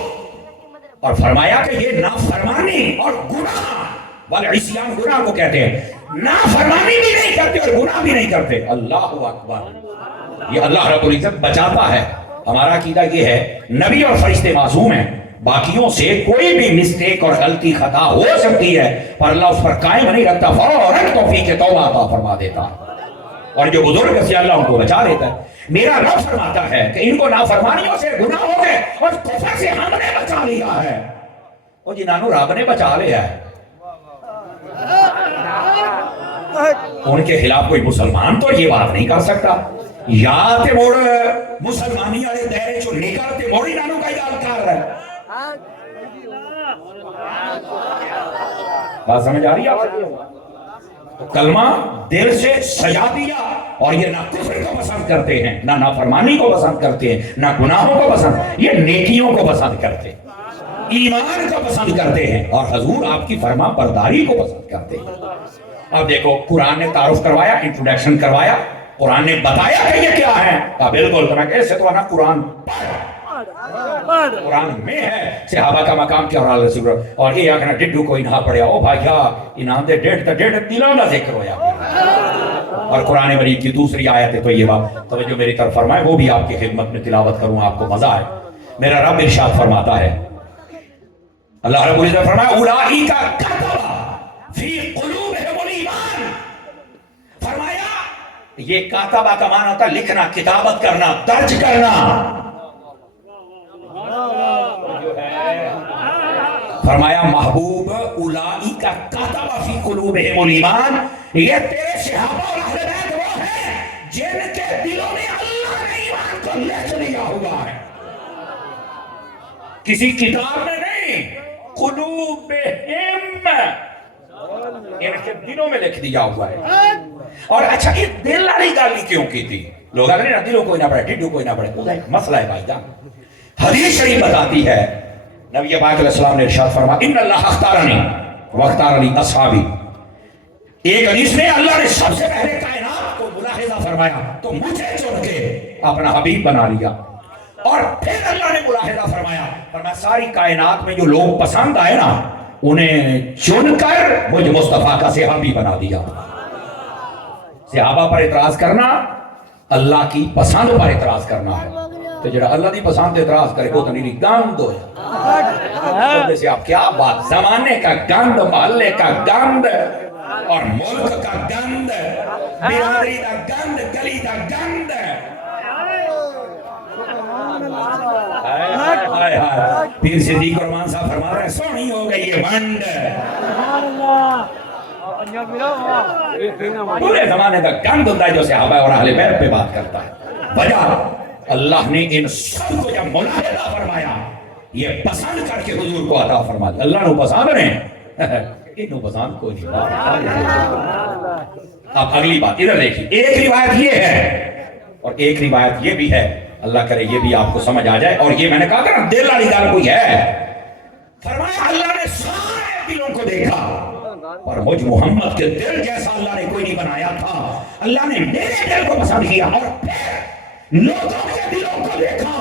اور فرمایا کہ یہ نافرمانی اور گناہ، والعصیان گناہ کو کہتے ہیں، نافرمانی بھی نہیں کرتے اور گناہ بھی نہیں کرتے۔ اللہ اکبر، یہ اللہ رب العزت بچاتا ہے۔ ہمارا عقیدہ یہ ہے نبی اور فرشتے معصوم ہیں، باقیوں سے کوئی بھی مسٹیک اور غلطی خطا ہو سکتی ہے پر اللہ اس پر قائم نہیں رکھتا، فوراً توفیق توبہ عطا فرما دیتا، اور جو بزرگ سے اللہ ان کو بچا لیتا ہے۔ میرا رب فرماتا ہے کہ ان کو نافرمانیوں سے گناہوں سے اور کفر سے ہم نے بچا لیا ہے، اور جنہوں رب نے بچا لیا ہے ان کے خلاف کوئی مسلمان تو یہ بات نہیں کر سکتا۔ یا تے موڑ مسلمانی والے دائرے چو نکلتے موڑی نانو کا گال کر رہا ہے. بات سمجھ آ رہی ہے؟ تو کلمہ دل سے سجا دیا. اور یہ نہ کفر کو پسند کرتے ہیں، نہ نافرمانی کو پسند کرتے ہیں، نہ گناہوں کو پسند، یہ نیکیوں کو پسند کرتے ہیں، ایمان کو پسند کرتے ہیں، اور حضور آپ کی فرما برداری کو پسند کرتے ہیں. اب دیکھو قرآن نے تعارف کروایا، انٹروڈکشن کروایا، قرآن نے بتایا کہ یہ کیا ہے. کہا بالکل تمہیں کیسے تو آنا قرآن قرآن میں ہے صحابہ کا مقام کیا اور رسول. اور یہ آگنا ڈڈو کوئی نہ پڑیا او بھائیا انہاں دے ڈیڑھ تا ڈیڑھ دلوں کا ذکر ہویا. اور قرآن مجید کی دوسری آیت ہے تو یہ بات توجہ میری طرف فرمائے، وہ بھی آپ کی خدمت میں تلاوت کروں، آپ کو مزہ ہے. میرا رب ارشاد فرماتا ہے، اللہ رب العزت فرمایا اولئک کتب فی قلوبہم الایمان. فرمایا یہ کاتبہ کا معنی ہوتا ہے لکھنا، کتابت کرنا، درج کرنا. فرمایا محبوب اولئک کتب فی قلوبہم الایمان، یہ تیرے صحابہ اور اہل بیت وہ ہیں جن کے دلوں میں اللہ نے ایمان کو لکھ لیا ہوا ہے. کسی کتاب میں نہیں، قلوبہم ان کے دلوں میں لکھ دیا ہوا ہے. اور اچھا یہ دل والی گالی کیوں کی تھی؟ لوگ اگر نہیں دلوں کوئی نہ پڑے ڈڈو کوئی نہ پڑے، وہ ایک مسئلہ ہے بھائی جان. حدیث شریف بتاتی ہے نبی پاک علیہ السلام نے ارشاد فرمایا ان اللہ اختارنی واختار علی اصحابی. ایک حدیث میں اللہ نے سب سے پہلے کائنات کو ملاحظہ فرمایا تو مجھے چن کے اپنا حبیب بنا لیا. اور پھر اللہ نے ملاحظہ فرمایا ساری کائنات میں جو لوگ پسند آئے نا انہیں چن کر مجھ مصطفیٰ کا صحابی بنا دیا. صحابہ پر اعتراض کرنا اللہ کی پسند پر اعتراض کرنا ہے. تو جڑا اللہ دی پسند اعتراض کرے وہ تو نہیں گند ہو جائے. جیسے آپ کیا بات، زمانے کا گند، محلے کا گند، اور ملک کا گند، برادری کا گند، گلی کا گند. پیر صدیق رحمان صاحب فرما رہے ہیں سونی ہو گئی یہ ونڈ. پورے زمانے کا گند ہوتا ہے جو صحابہ اور اہل بیت پہ بات کرتا ہے. وجہ اللہ نے ان سب کو جب ملاحظہ فرمایا یہ پسند کر کے حضور کو عطا فرما دیا. اللہ نے پسند نہیں انہوں پسند کوئی نہیں. اب اگلی بات ادھر دیکھیں، ایک روایت یہ ہے اور ایک روایت یہ بھی ہے، اللہ کرے یہ بھی آپ کو سمجھ آ جائے. اور یہ میں نے کہا کہ نا دل والی گال کوئی ہے. فرمایا اللہ نے سارے دلوں کو دیکھا اور مجھ محمد کے دل جیسا اللہ نے کوئی نہیں بنایا تھا. اللہ نے میرے دل کو پسند کیا اور پھر لوگوں کے دلوں کو دیکھا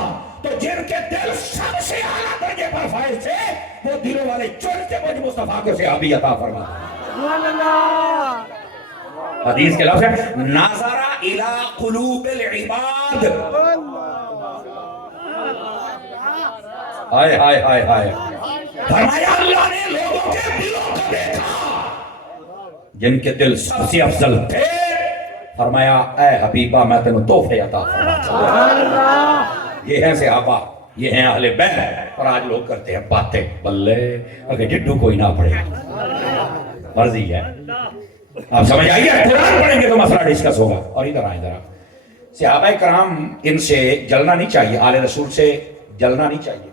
تو جن کے دل سب سے اعلیٰ درجے پر فائز تھے وہ دلوں والے چن کے مجھ مصطفیٰ کو صحابی عطا فرما. حدیث کے لفظ ہے ناظر الی قلوب العباد. ہائے ہائے ہائے ہائے. فرمایا اللہ نے لوگوں کے دلوں کو دیکھا جن کے دل سب سے افضل تھے. فرمایا اے حبیبہ میں تینوں تحفے عطا فرماتا. یہ ہیں صحابہ، یہ ہیں اہل بیت. اور آج لوگ کرتے ہیں باتیں بلے اگر ڈڈو کوئی نہ پڑے مرضی ہے. آپ سمجھ آئیے قرآن پڑھیں گے تو مسئلہ ڈسکس ہوگا. اور ادھر آئیں ذرا، صحابہ کرام ان سے جلنا نہیں چاہیے، آل رسول سے جلنا نہیں چاہیے،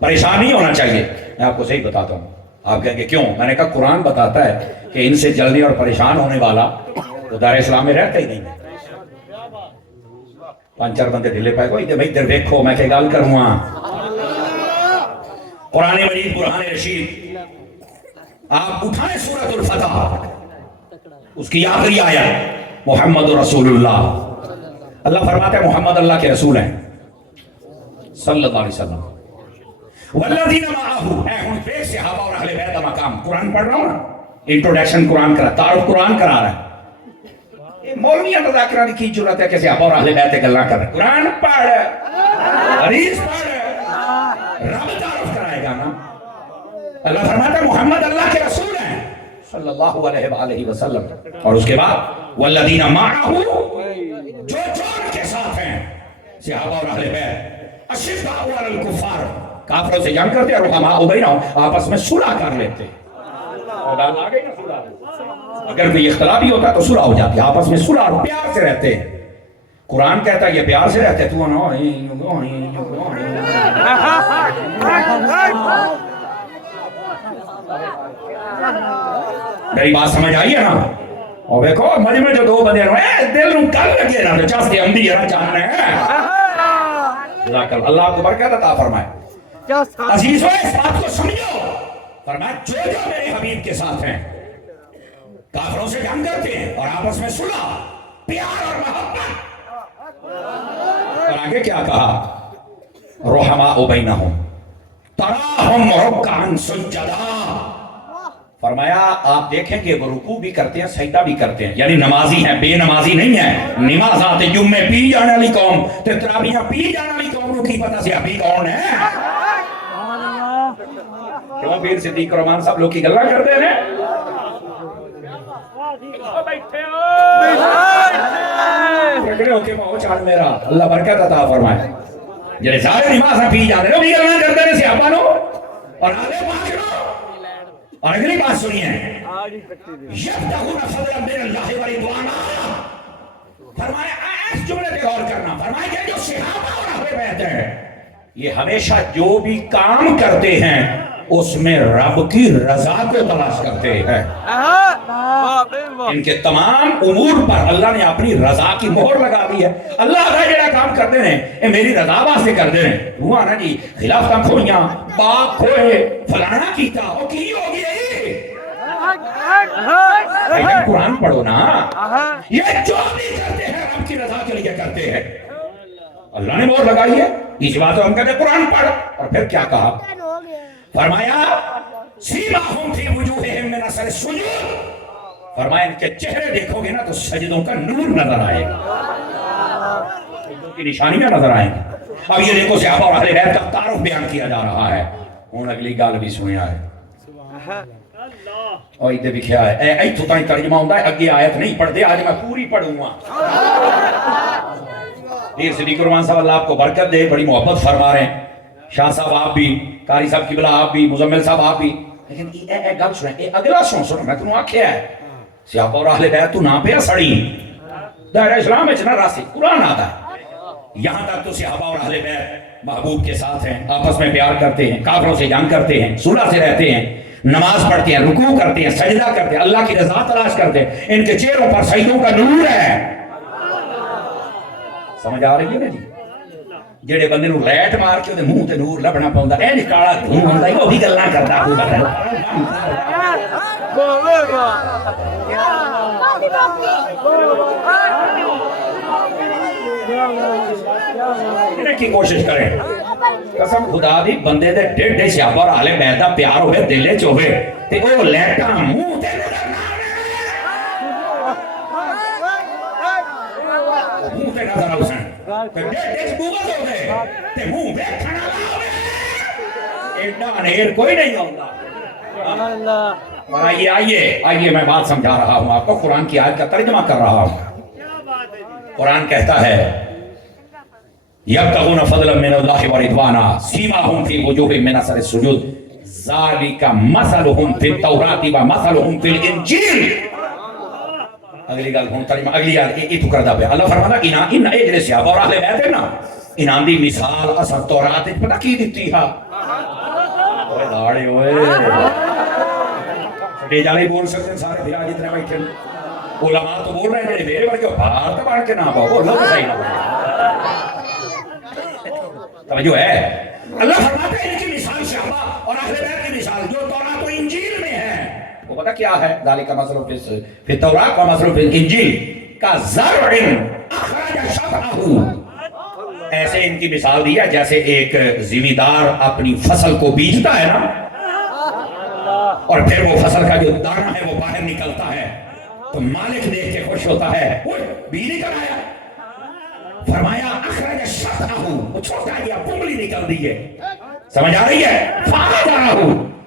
پریشان نہیں ہونا چاہیے. میں آپ کو صحیح بتاتا ہوں. آپ کہیں گے کیوں؟ میں نے کہا قرآن بتاتا ہے کہ ان سے جلنے اور پریشان ہونے والا تو دار اسلام میں رہتا ہی نہیں. پانچ چار بندے ڈھلے پائے کوئی بھائی در دیکھو میں کہ گال کروں. قرآن مجید برہان رشید آپ اٹھائیں سورۃ الفتح، اس کی آخری آیت محمد رسول اللہ. اللہ فرماتا ہے محمد اللہ کے رسول ہیں صلی اللہ علیہ وسلم. والذین معہ، اے ان پہ صحابہ اور اہل بیت کا مقام. قرآن پڑھ رہا ہوں نا، انٹروڈکشن قرآن کرا، تعارف قرآن کرا رہا ہے. مولویاں مذاکرہ کی جرات ہے کہ صحابہ اور اہل بیت گلاں کر رہے ہیں. قرآن پڑھ، حدیث پڑھ، رب تعارف کرائے گا نا. اللہ فرماتا ہے محمد اللہ کے رسول ہیں صلی اللہ علیہ وآلہ وسلم. اور اس کے بعد والذین معہ، جو ان کے ساتھ ہیں صحابہ اور اہل بیت، اشداء علی الکفار، کافروں سے جنگ کرتے ہیں، رحماء بینہم، آپس میں صلح کر لیتے. اولاد آ گئی نا صلح. اگر کوئی اختلاف بھی ہوتا ہے تو صلح ہو جاتی ہے، آپس میں صلح اور پیار سے رہتے ہیں. قرآن کہتا ہے یہ پیار سے رہتے تو میری بات سمجھ آئی ہے نا؟ اور دیکھو مجمع جو دو بندے رہے دل نو کل لگے نا چاہتے ہم بھی جرا چاہنے ہیں اللہ کو برکت عطا فرمائے۔ عزیزو اس بات کو سمجھو، فرمایا جو میرے حبیب کے ساتھ ہیں کافروں سے جنگ کرتے ہیں اور آپس میں صلح پیار اور محبت، اور آگے کیا کہا؟ رحماء بینہم تراہم رکعا سجدا، فرمایا آپ دیکھیں کہ وہ رکوع بھی کرتے ہیں سجدہ بھی کرتے ہیں، یعنی نمازی ہیں، بے نمازی نہیں ہیں۔ نمازات جمعے پی جانے والی قوم تے تراویحاں پی جانے والی قوم کو کی پتہ سی ابھی کون ہے؟ کیوں پیر صدیق رحمان صاحب لوگ کی گلاں کرتے ہیں؟ پکڑے ہو کے ماں چاند میرا اللہ برکت عطا فرمائے۔ جڑے سارے نمازاں پی جاندے نے بھی گلاں کرتے ہیں سیاپا نو اور آلے پاک نو۔ اور اگلی بات سنیے، یبتغون فضلا من اللہ ورضوانا، فرمایا اس جملے پہ غور کرنا، فرمایا کہ جو صحابہ اور اہل بیت ہیں یہ ہمیشہ جو بھی کام کرتے ہیں اس میں رب کی رضا کو تلاش کرتے ہیں۔ ان کے تمام امور پر اللہ نے اپنی رضا کی مہر لگا دی ہے۔ اللہ کا جڑا کام کرتے ہیں اے میری رضا واسطے کرتے ہیں۔ ہوا نا جی خلافتاں کھوئیاں باغ کھوئے فلانا کیتا او کی ہو گیا یہ قرآن پڑھو نا، یہ جو بھی کرتے ہیں رب کی رضا کے لیے کرتے ہیں۔ اللہ نے مہر لگائی ہے، اس بات ہم کہتے ہیں قرآن پڑھ۔ اور پھر کیا کہا؟ فرمایا سیماہم فی وجوہہم من اثر السجود، فرمایا ان کے چہرے دیکھو گے نا تو سجدوں کا نور نظر آئے گا، سجدوں کی نشانیاں نظر آئیں گی۔ اب یہ دیکھو صحابہ اور اہل بیت کا تعارف بیان کیا جا رہا ہے۔ ہن اگلی گل بھی سنیا ہے اور ادھر لکھیا ہے ایتھوں تائیں ترجمہ ہوندا ہے، اگے آیت نہیں پڑھتے، آج میں پوری پڑھوں گا۔ پیر صدیق رحمان صاحب اللہ آپ کو برکت دے، بڑی محبت فرما رہے ہیں، شاہ صاحب آپ بھی، قاری صاحب قبلہ آپ بھی، مزمل صاحب آپ بھی، لیکن اے گل سنیں، اے اگلا سن میں تنوں آکھیا ہے صحابہ اور اہل بیت تو نہ پیا سڑی دائرہ اسلام میں چنا راسی قرآن آتا ہے۔ یہاں تک تو صحابہ اور اہل بیت محبوب کے ساتھ ہیں، آپس میں پیار کرتے ہیں، کافروں سے جنگ کرتے ہیں، صلح سے رہتے ہیں، نماز پڑھتے ہیں، رکوع کرتے ہیں، سجدہ کرتے ہیں، اللہ کی رضا تلاش کرتے ہیں، ان کے چہروں پر سجدوں کا نور ہے۔ سمجھ آ رہی ہے نا جی؟ جڑے بندے نو لائٹ مار کے اودے منہ تے نور لبنا پوندا اے نکالا دھوں ہوندا اے وہی گلاں کردا کوئی کی کوشش کریں قسم خدا دی بندے دے ڈیڈ صحابہ اور اہل بیت دا پیار ہوئے دل وچ ہوئے تے او لائٹاں منہ تے نظر نہ منہ تے نظر آوسن تے ڈیڈ بغض ہو گئے تے منہ ویکھن والا ہوئے ایڈا انیر کوئی نہیں ہوتا۔ اور آئیے میں بات سمجھا رہا ہوں آپ کو، قرآن کی آیت کا ترجمہ کر رہا ہوں۔ قرآن کہتا ہے یبتغون فضلا من اللہ ورضوانا سیماہم فی وجوہہم من اثر السجود ذالک مثلہم فی التوراۃ ومثلہم فی الانجیل۔ اگلی گل ہوں ترجمہ اگلی یاد یہ تو کردا پیا اللہ فرماتا ان اے جڑے صحابہ اور اہل بیت ہیں نا انہاں دی مثال اصل تورات وچ پتہ کی دتی ہے؟ اوئے لاڑے اوئے چھٹے جالے بول سکتے ہیں سارے بھرا جتنے بیٹھے علماء تو بول رہے ہیں میرے ورگے بھار تو بڑھ کے نہ پاؤ بولو تو صحیح نہ توجہ ہے۔ اللہ فرماتا ہے ان کی مثال صحابہ اور اہل بیت کی مثال جو تورات و انجیل میں ہے وہ پتہ کیا ہے؟ ذالک مثل فی التوراۃ و مثل فی الانجیل کزرع اخرج شطأہ، ایسے ان کی مثال دیا جیسے ایک زمیندار اپنی فصل کو بیجتا ہے نا اور پھر وہ فصل کا جو دانہ ہے وہ باہر نکلتا ہے تو مالک دیکھ کے خوش ہوتا ہے بیج نکل آیا، فرمایا اخرج شطأہ وہ چھوٹا گیا پنگلی نکل دی ہے، سمجھ آ رہی ہے؟ فآزرہ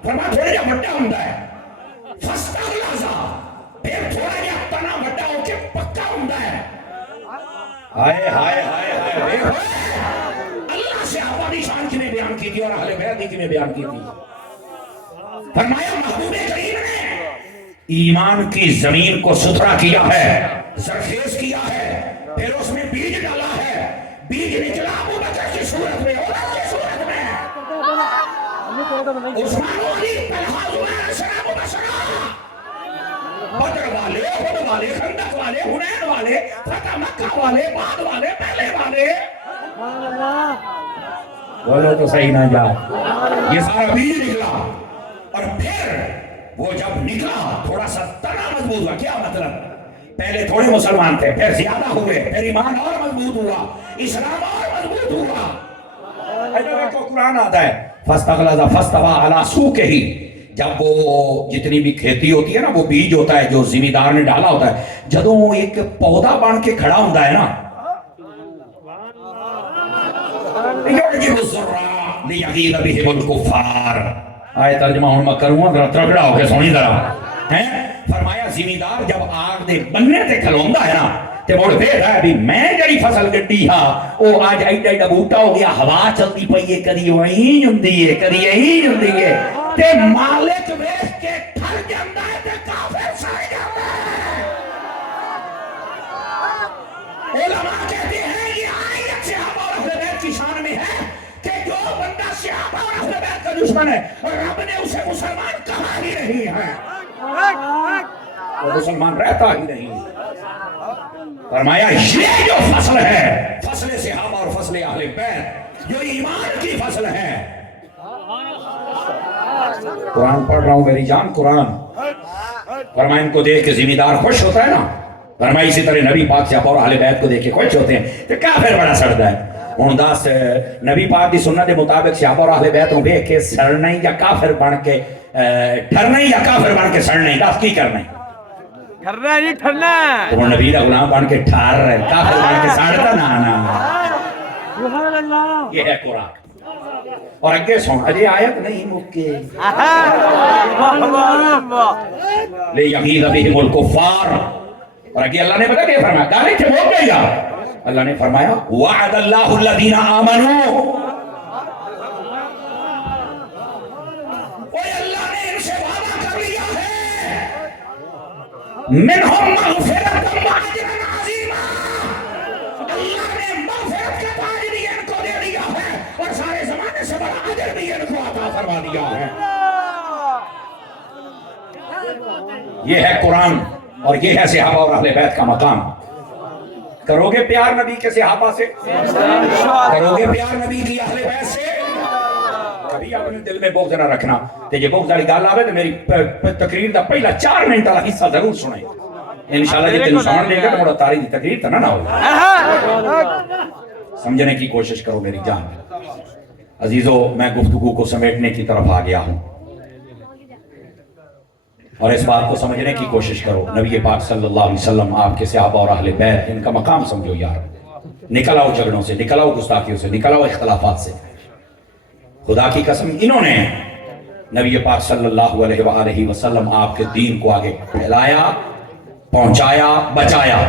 فرمایا تھوڑا جا بڑا ہوندہ ہے فاستغلظ پھر تھوڑا جا تنا بڑا ہو کے پکا ہوندہ ہے۔ ہائے ہائے ہائے ہائے اللہ سے آبادی شان کی نے بیان کی تھی اور اہل بیت کی نے بیان کی تھی۔ فرمایا محبوب کریم نے ایمان کی زمین کو ستھرا کیا ہے، زرخیز کیا ہے، پھر اس میں بیج ڈالا بیج نکلا ابو بکر کی صورت میں، عمر کی صورت میں، عثمان غنی، طلحہ، زبیر، شراب و بشرا، بدر والے، احد والے، خندق والے، حنین والے، فتح مکہ والے، بعد والے، پہلے والے، بولو تو صحیح نہ جا، یہ سارا بیج نکلا۔ اور پھر وہ جب نکلا تھوڑا سا تنا مضبوط ہوا، کیا مطلب؟ پہلے تھوڑے مسلمان تھے، پھر زیادہ ہوئے، پھر ایمان اور مضبوط ہوا، اسلام اور مضبوط ہوا۔ ایسا تو قرآن آتا ہے فَاسْتَغْلَظَ فَاسْتَوَىٰ عَلَىٰ سُوقِهِ، جب وہ جتنی بھی کھیتی ہوتی ہے نا، وہ بیج ہوتا ہے جو زمیندار نے ڈالا ہوتا ہے، جدوں وہ ایک پودا بن کے کھڑا ہوتا ہے نا، يُعْجِبُ الزُّرَّاعَ لِيَغِيظَ بِهِمُ الْكُفَّارَ۔ آئے ترجمہ ہوں میں کروں ذرا ترکڑا ہو کے سونی ذرا ہیں۔ فرمایا زمیندار جب آگ دے بننے تے کھلوندا ہے نا تے مڑ ویکھ رہا ہے بھی میں جڑی فصل گڈی ہاں او اج ایڈا ایڈا بوٹا ہو گیا، ہوا چلدی پئی ہے، کدی وہیں ہوندی ہے، کدی یہی ہوندی ہے، تے مالک ویکھ کے ٹھر جاندا ہے تے کافر سڑ جاندا ہے۔ علماء کہتے ہیں یہ آیت صحابہ اور اہل بیت کی شان میں ہے کہ جو بندہ صحابہ اور اہل بیت کا دشمن ہے رب نے اسے مسلمان کہا ہی نہیں ہے، وہ مسلمان رہتا ہی نہیں۔ فرمایا یہ جو فصل ہے، فصل صحابہ اور فصل اہل بیت، جو ایمان کی فصل ہے۔ قرآن پڑھ رہا ہوں میری جان، قرآن۔ فرمایا ان کو دیکھ کے زمیندار خوش ہوتا ہے نا، فرمایا اسی طرح نبی پاک صحابہ اور اہل بیت کو دیکھ کے خوش ہوتے ہیں، تو کافر بڑا سڑتا ہے۔ ہوں دس نبی پاک دی سنت کے مطابق صحابہ اور اہل بیت نوں ویکھ کے سڑنا یا کافر بن کے ٹھرنا یا کافر بن کے سڑنا، دس کی کرنا ہے؟ ٹھرنا نہیں ٹھرنا، تو وہ نبی دا غلام بن کے ٹھار رہے، کافر بن کے سڑتا نا نا۔ سبحان اللہ، یہ ہے قرآن۔ اور اگے سن، اجے آیت نہیں مکے، لِيَغِيظَ بِهِمُ الْكُفَّارَ۔ اور اگے اللہ نے پتہ کیا فرمایا، گالی تھے موت گئی گا، اللہ نے فرمایا وَعَدَ اللَّهُ الَّذِينَ آمَنُوا، اور اللہ نے ان سے وعدہ کر لیا ہے مِنْهُمْ مَغْفِرَةً وَأَجْرًا عَظِيمًا، اللہ نے مغفرت کا تاج بھی ان کو دے دیا ہے اور سارے زمانے سے بڑا اجر بھی ان کو عطا فرما دیا ہے۔ یہ ہے قرآن اور یہ ہے صحابہ اور اہل بیت کا مقام۔ کرو گے پیار نبی کے صحابہ سے، کرو گے پیار نبی کی اہل بیت سے، کبھی اپنے دل میں بغض نہ رکھنا۔ تے یہ بغض والی گل آوے تو میری تقریر دا پہلا 4 منٹ والا حصہ ضرور سنیں، انشاءاللہ جی تین سمجھ لیں گے تو مڑا تاری دی تقریر تو نہ ہو۔ سمجھنے کی کوشش کرو میری جان۔ عزیزو، میں گفتگو کو سمیٹنے کی طرف آ گیا ہوں اور اس بات کو سمجھنے کی کوشش کرو، نبی پاک صلی اللہ علیہ وسلم، آپ کے صحابہ اور اہل بیت، ان کا مقام سمجھو یار۔ نکل آؤ جھگڑوں سے، نکل آؤ گستاخیوں سے، نکل آؤ اختلافات سے۔ خدا کی قسم انہوں نے نبی پاک صلی اللہ علیہ وآلہ وسلم آپ کے دین کو آگے پھیلایا، پہنچایا، بچایا۔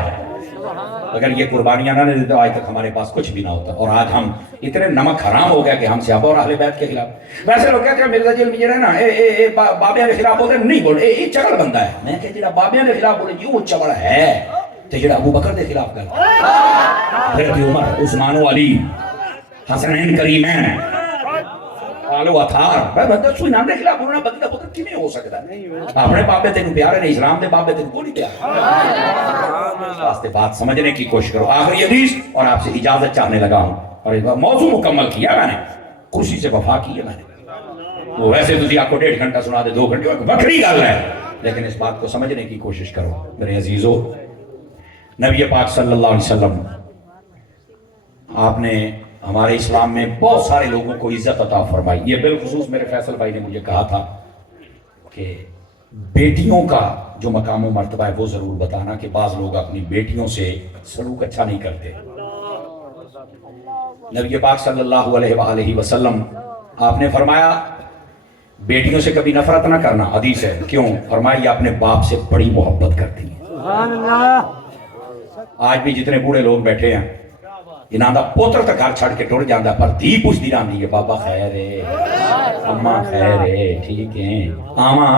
اگر یہ قربانیاں نہ دیتے تو آج تک ہمارے پاس کچھ بھی نہ ہوتا۔ اور آج ہم اتنے نمک حرام ہو گیا کہ ہم صحابہ اور اہل بیت کے خلاف، ویسے لوگ کہتے ہیں مرزا جیل بھی جڑا نا بابیاں کے خلاف بولتے نہیں بولے، یہ چغل بندہ ہے۔ میں کہ جڑا بابیاں کے خلاف بولے جی وہ چغل ہے، تو جڑا ابو بکر کے خلاف گل، حضرت عمر، عثمان و علی، حسنین کریمین، آلو اتھار، بندہ سوئی نام کے خلاف بولنا بندہ پتر کی نہیں ہو سکتا ہے؟ اپنے بابے تینوں پیارے نہیں، اسلام دے بابے تینوں کوئی نہیں پیارے۔ واسطے بات سمجھنے کی کوشش کرو۔ آخری حدیث اور آپ سے اجازت چاہنے لگا ہوں، اور موضوع مکمل کیا میں نے، خوشی سے وفا کی ہے میں نے۔ وہ ویسے تجھے آپ کو 1.5 گھنٹہ سنا دے، 2 گھنٹے، بکری گل ہے، لیکن اس بات کو سمجھنے کی کوشش کرو میرے عزیزو۔ نبی پاک صلی اللہ علیہ وسلم، آپ نے ہمارے اسلام میں بہت سارے لوگوں کو عزت عطا فرمائی۔ یہ بالخصوص میرے فیصل بھائی نے مجھے کہا تھا کہ بیٹیوں کا جو مقام و مرتبہ ہے وہ ضرور بتانا، کہ بعض لوگ اپنی بیٹیوں سے سلوک اچھا نہیں کرتے۔ نبی پاک صلی اللہ علیہ وآلہ وسلم، آپ نے فرمایا بیٹیوں سے کبھی نفرت نہ کرنا، حدیث ہے۔ کیوں؟ فرمایا یہ اپنے باپ سے بڑی محبت کرتی ہیں۔ آج بھی جتنے بوڑھے لوگ بیٹھے ہیں، انہاں دا پوتر تک گھر چھڑ کے ٹر جاندہ، پر دھی پوچھتی رہندی ہے، بابا خیر ہے، اماں خیر ہے، ٹھیک ہے، آماں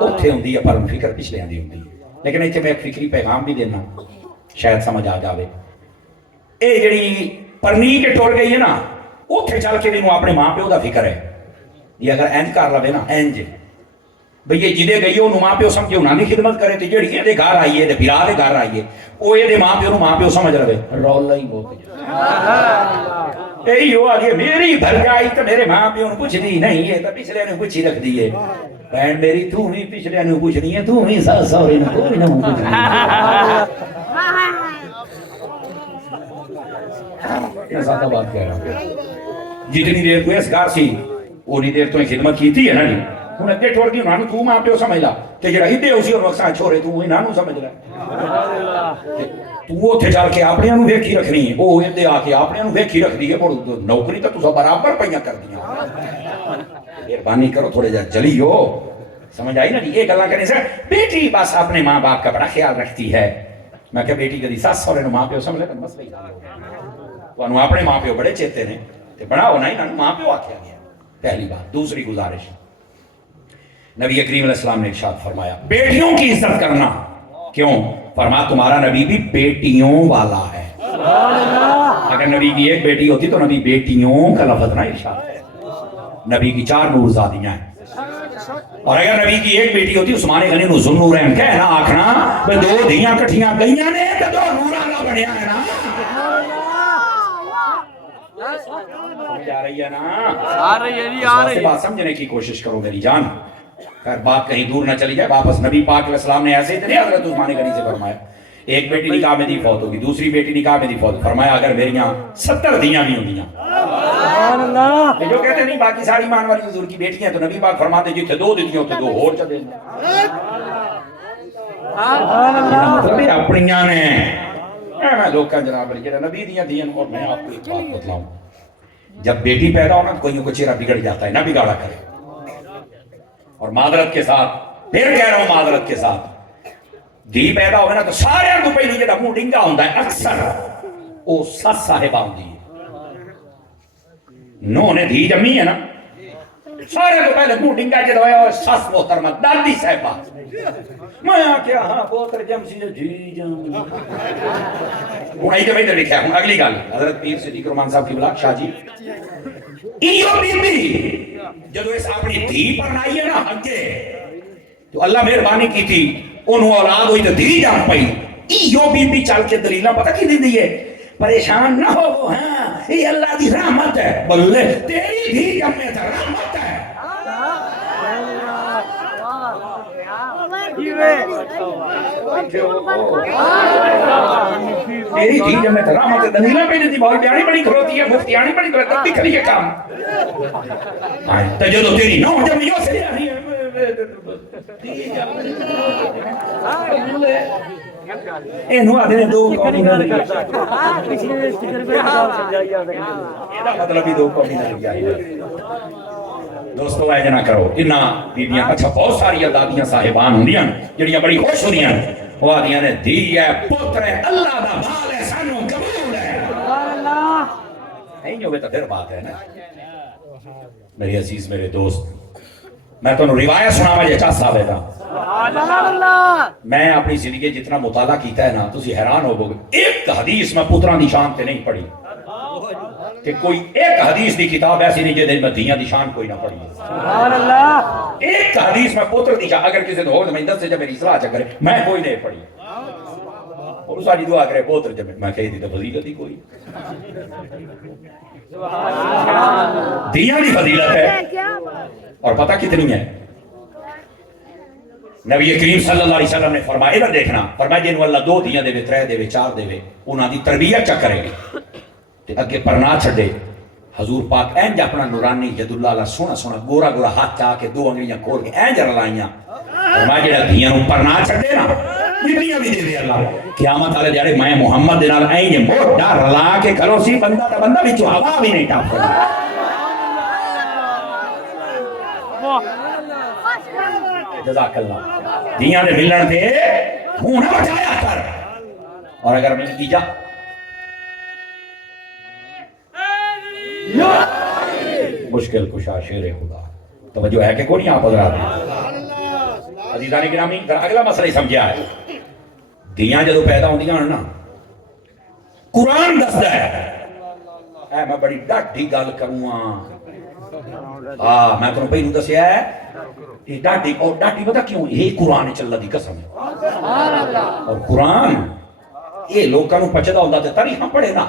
اوتھے ہوندی ہے، پر فکر پچھلے آندی ہوندی ہے۔ لیکن ایتھے میں ایک فکری پیغام بھی دینا، شاید سمجھ آ جاوے۔ یہ جڑی پرنی کے ٹر گئی ہے نا اتنے چل کے انہوں اپنے ماں پیو کا فکر ہے یہ اگر اینج کر لے نا اینج بھئی یہ جدے گئی انہوں ماں پیو سمجھے انہوں نے خدمت کرے تو جڑی یہ گھر آئیے بھرا دے گھر آئیے وہ یہ ماں پیو سمجھ رہے رولا ہی بہت یہی ہوا کہ میری بھر جائی تو میرے ماں پیو کچھ دی نہیں ہے تو پچھلے نے کچھ ہی رکھ دی ہے بہن میری تو ہی پچھلے نے کچھ نہیں ہے تو ہی ساس سوری نے کوئی نہ کچھ نہیں ساتھ بات کہہ رہا ہوں جتنی دیر تو اس گھر سی اونی دیر تو خدمت کیتی ہے نا جی ہوں اگے ٹوڑ گئی انہوں تو ماں پیو سمجھ لا کہ جڑا ہدے اسی اور وقت چھوڑے تو انہوں سمجھ لا تو اتنے چل کے اپنے ویکھی رکھنی ہے وہ ادھے آ کے اپنے ویکھی رکھ دی ہے نوکری تو تصا برابر پہ کر دیا مہربانی کرو تھوڑے جا جلی ہو سمجھ آئی نا جی یہ گلا کرنے سے بیٹی بس اپنے ماں باپ کا بڑا خیال رکھتی ہے میں کہ بیٹی کدی سس سورے ماں پیو سمجھ لے مسئلہ ہی تو اپنے ماں پیو بڑے چیتے نے بڑا ہونا ہی نا ماں پیو آخیا گیا پہلی بات دوسری گزارش نبی کریم علیہ السلام نے ارشاد فرمایا بیٹیوں کی عزت کرنا کیوں فرما تمہارا نبی بھی بیٹیوں والا ہے اگر نبی کی ایک بیٹی ہوتی تو نبی بیٹیوں کا لفظ نہ ارشاد ہے نبی کی 4 نورزادیاں ہیں اور اگر نبی کی ایک بیٹی ہوتی عثمان غنی نو ذوالنورین کہنا آکھنا بے 2 دھیاں کٹھیاں گئیاں نے تے 2 نوراں بنیا ہے نا آ رہی ہے نا آ رہی ہے نہیں آ رہی ہے بات سمجھنے کی کوشش کرو میری جان خیر بات کہیں دور نہ چلی جائے واپس نبی پاک علیہ السلام نے ایسے ہی تو نہیں حضرت عثمان غنی سے فرمایا ایک بیٹی نکاح میں دی فوت ہوگی دوسری بیٹی نکاح میں دی فوت فرمایا اگر میری یہاں 70 دھیاں بھی ہوندیاں جو کہتے نہیں باقی ساری مان والی حضور کی بیٹیاں تو نبی پاک فرماتے جتنے 2 دیتی ہوتے 2 اور چلے مطلب ہے اپنیاں نے میں لوکاں جناب علی جڑا نبی دیاں دیاں اور میں آپ کو ایک بات بتلاؤں جب بیٹی پیدا ہونا تو کوئی کو چہرہ بگڑ جاتا ہے نہ بگاڑا کرے اور معذرت کے ساتھ پھر کہہ رہا ہوں معذرت کے ساتھ دھی پیدا ہوگا نا تو سارے کو پہلے جڑا منہ ڈنگا ہوندا ہے اکثر وہ سس صاحبہ ہوندی ہے نو نے دھی جمی ہے نا سارے کو پہلے منہ ڈنگا جڑا ہوا سس محترمہ دادی صاحبہ میں کیا ہاں پوتر جم سی جی جم ہوں جب ادھر لکھا ہوں اگلی گل حضرت پیر صدیق رحمان صاحب کی بلا شاہ جی ایو بی بی جدو اس اپنی دھی پر نائی ہے نا اگے تو اللہ مہربانی کی تھی انہوں اولاد ہوئی تو دھی جم پئی ایو بی بی چل کے دلیلہ پتہ کی دی دیئے پریشان نہ ہو ہاں یہ اللہ دی رحمت ہے بلے تیری دھی جم میں تھا رحمت ہے تیری دھی جب میں رحمت ہے دلیلہ پہ دیتی بہت پیانی بڑی کھلوتی ہے مفتیانی بڑی کھلوتی ہے تب بھی کھلی یہ کام تجھو تیری نو جب میں یوں سے رہی ہے اینو آدھے نے 2 قومی نہ لگیا یہ مطلب ہی 2 قومی نہ لگیا دوستو ایجا نہ کرو انہا بیبیاں اچھا بہت ساری دادیاں صاحبان ہوندیاں جڑیاں بڑی خوش ہوندیاں وہ آدیاں نے دھی ہے پتر ہے اللہ دا مال ہے سانو قبول ہے نہیں جو تو پھر بات ہے نا میری عزیز میرے دوست میں تو روایت سنا مجھے چاہ صاحب ہے میں اپنی زندگی جتنا مطالعہ کیتا ہے نا تو اسی حیران ہو گئے ایک حدیث میں پتران دی شان تے نہیں پڑھی کہ کوئی ایک حدیث دی کتاب ایسی نہیں جے میں دھیاں دی شان کوئی نہ پڑھی سبحان اللہ ایک حدیث میں پتر دی شان اگر کسی تو ہو تو میں اندر سے جب میری اصلاح چکرے میں کوئی نہیں پڑھی اور اس آجی دعا کرے پتر جب میں کہی دی تو فضیلت ہی کوئی دھیاں دی فضیلت ہے اور پتہ کتنی ہے نبی کریم صلی اللہ علیہ وسلم نے فرمایا ادھر دیکھنا فرمایا جنہوں اللہ 2 دھیاں دے 3 دے 4 دے انہاں دی تربیت چا کرے تے اگے پرنا چھڑے حضور پاک اینج اپنا نورانی ید اللہ علیہ سونا سونا گورا گورا ہاتھ چاہ کے 2 انگلیاں کھول کے اینج رلائیاں فرمایا جڑا دھیاں نوں پرنا چھڑے نا بیبیاں بھی دے دے اللہ قیامت والے جڑے میں محمد دے نال اینج موٹا رلا کے کرو سی بندہ تے بندہ وچوں ہوا بھی نہیں ٹاپ کردا جزاک اللہ دھیاں دے ملن تے منہ نہ بٹایا کر اور اگر میں کی جا مشکل کشا شیر خدا توجہ ہے کہ کون آپ حضرات عزیزان گرامی اگلا مسئلہ ہی سمجھا ہے دھیاں جدو پیدا ہوندیاں نا قرآن دسدا ہے اے میں بڑی ڈاڈی گل کروں میں تمہیں پہلو دسیا ہے یہ ڈاڈی اور ڈاڈی پتا کیوں یہ قرآن چلا دی قسم اور قرآن یہ لوگوں کو پچدا ہوتا تے تاریخ پڑھے نا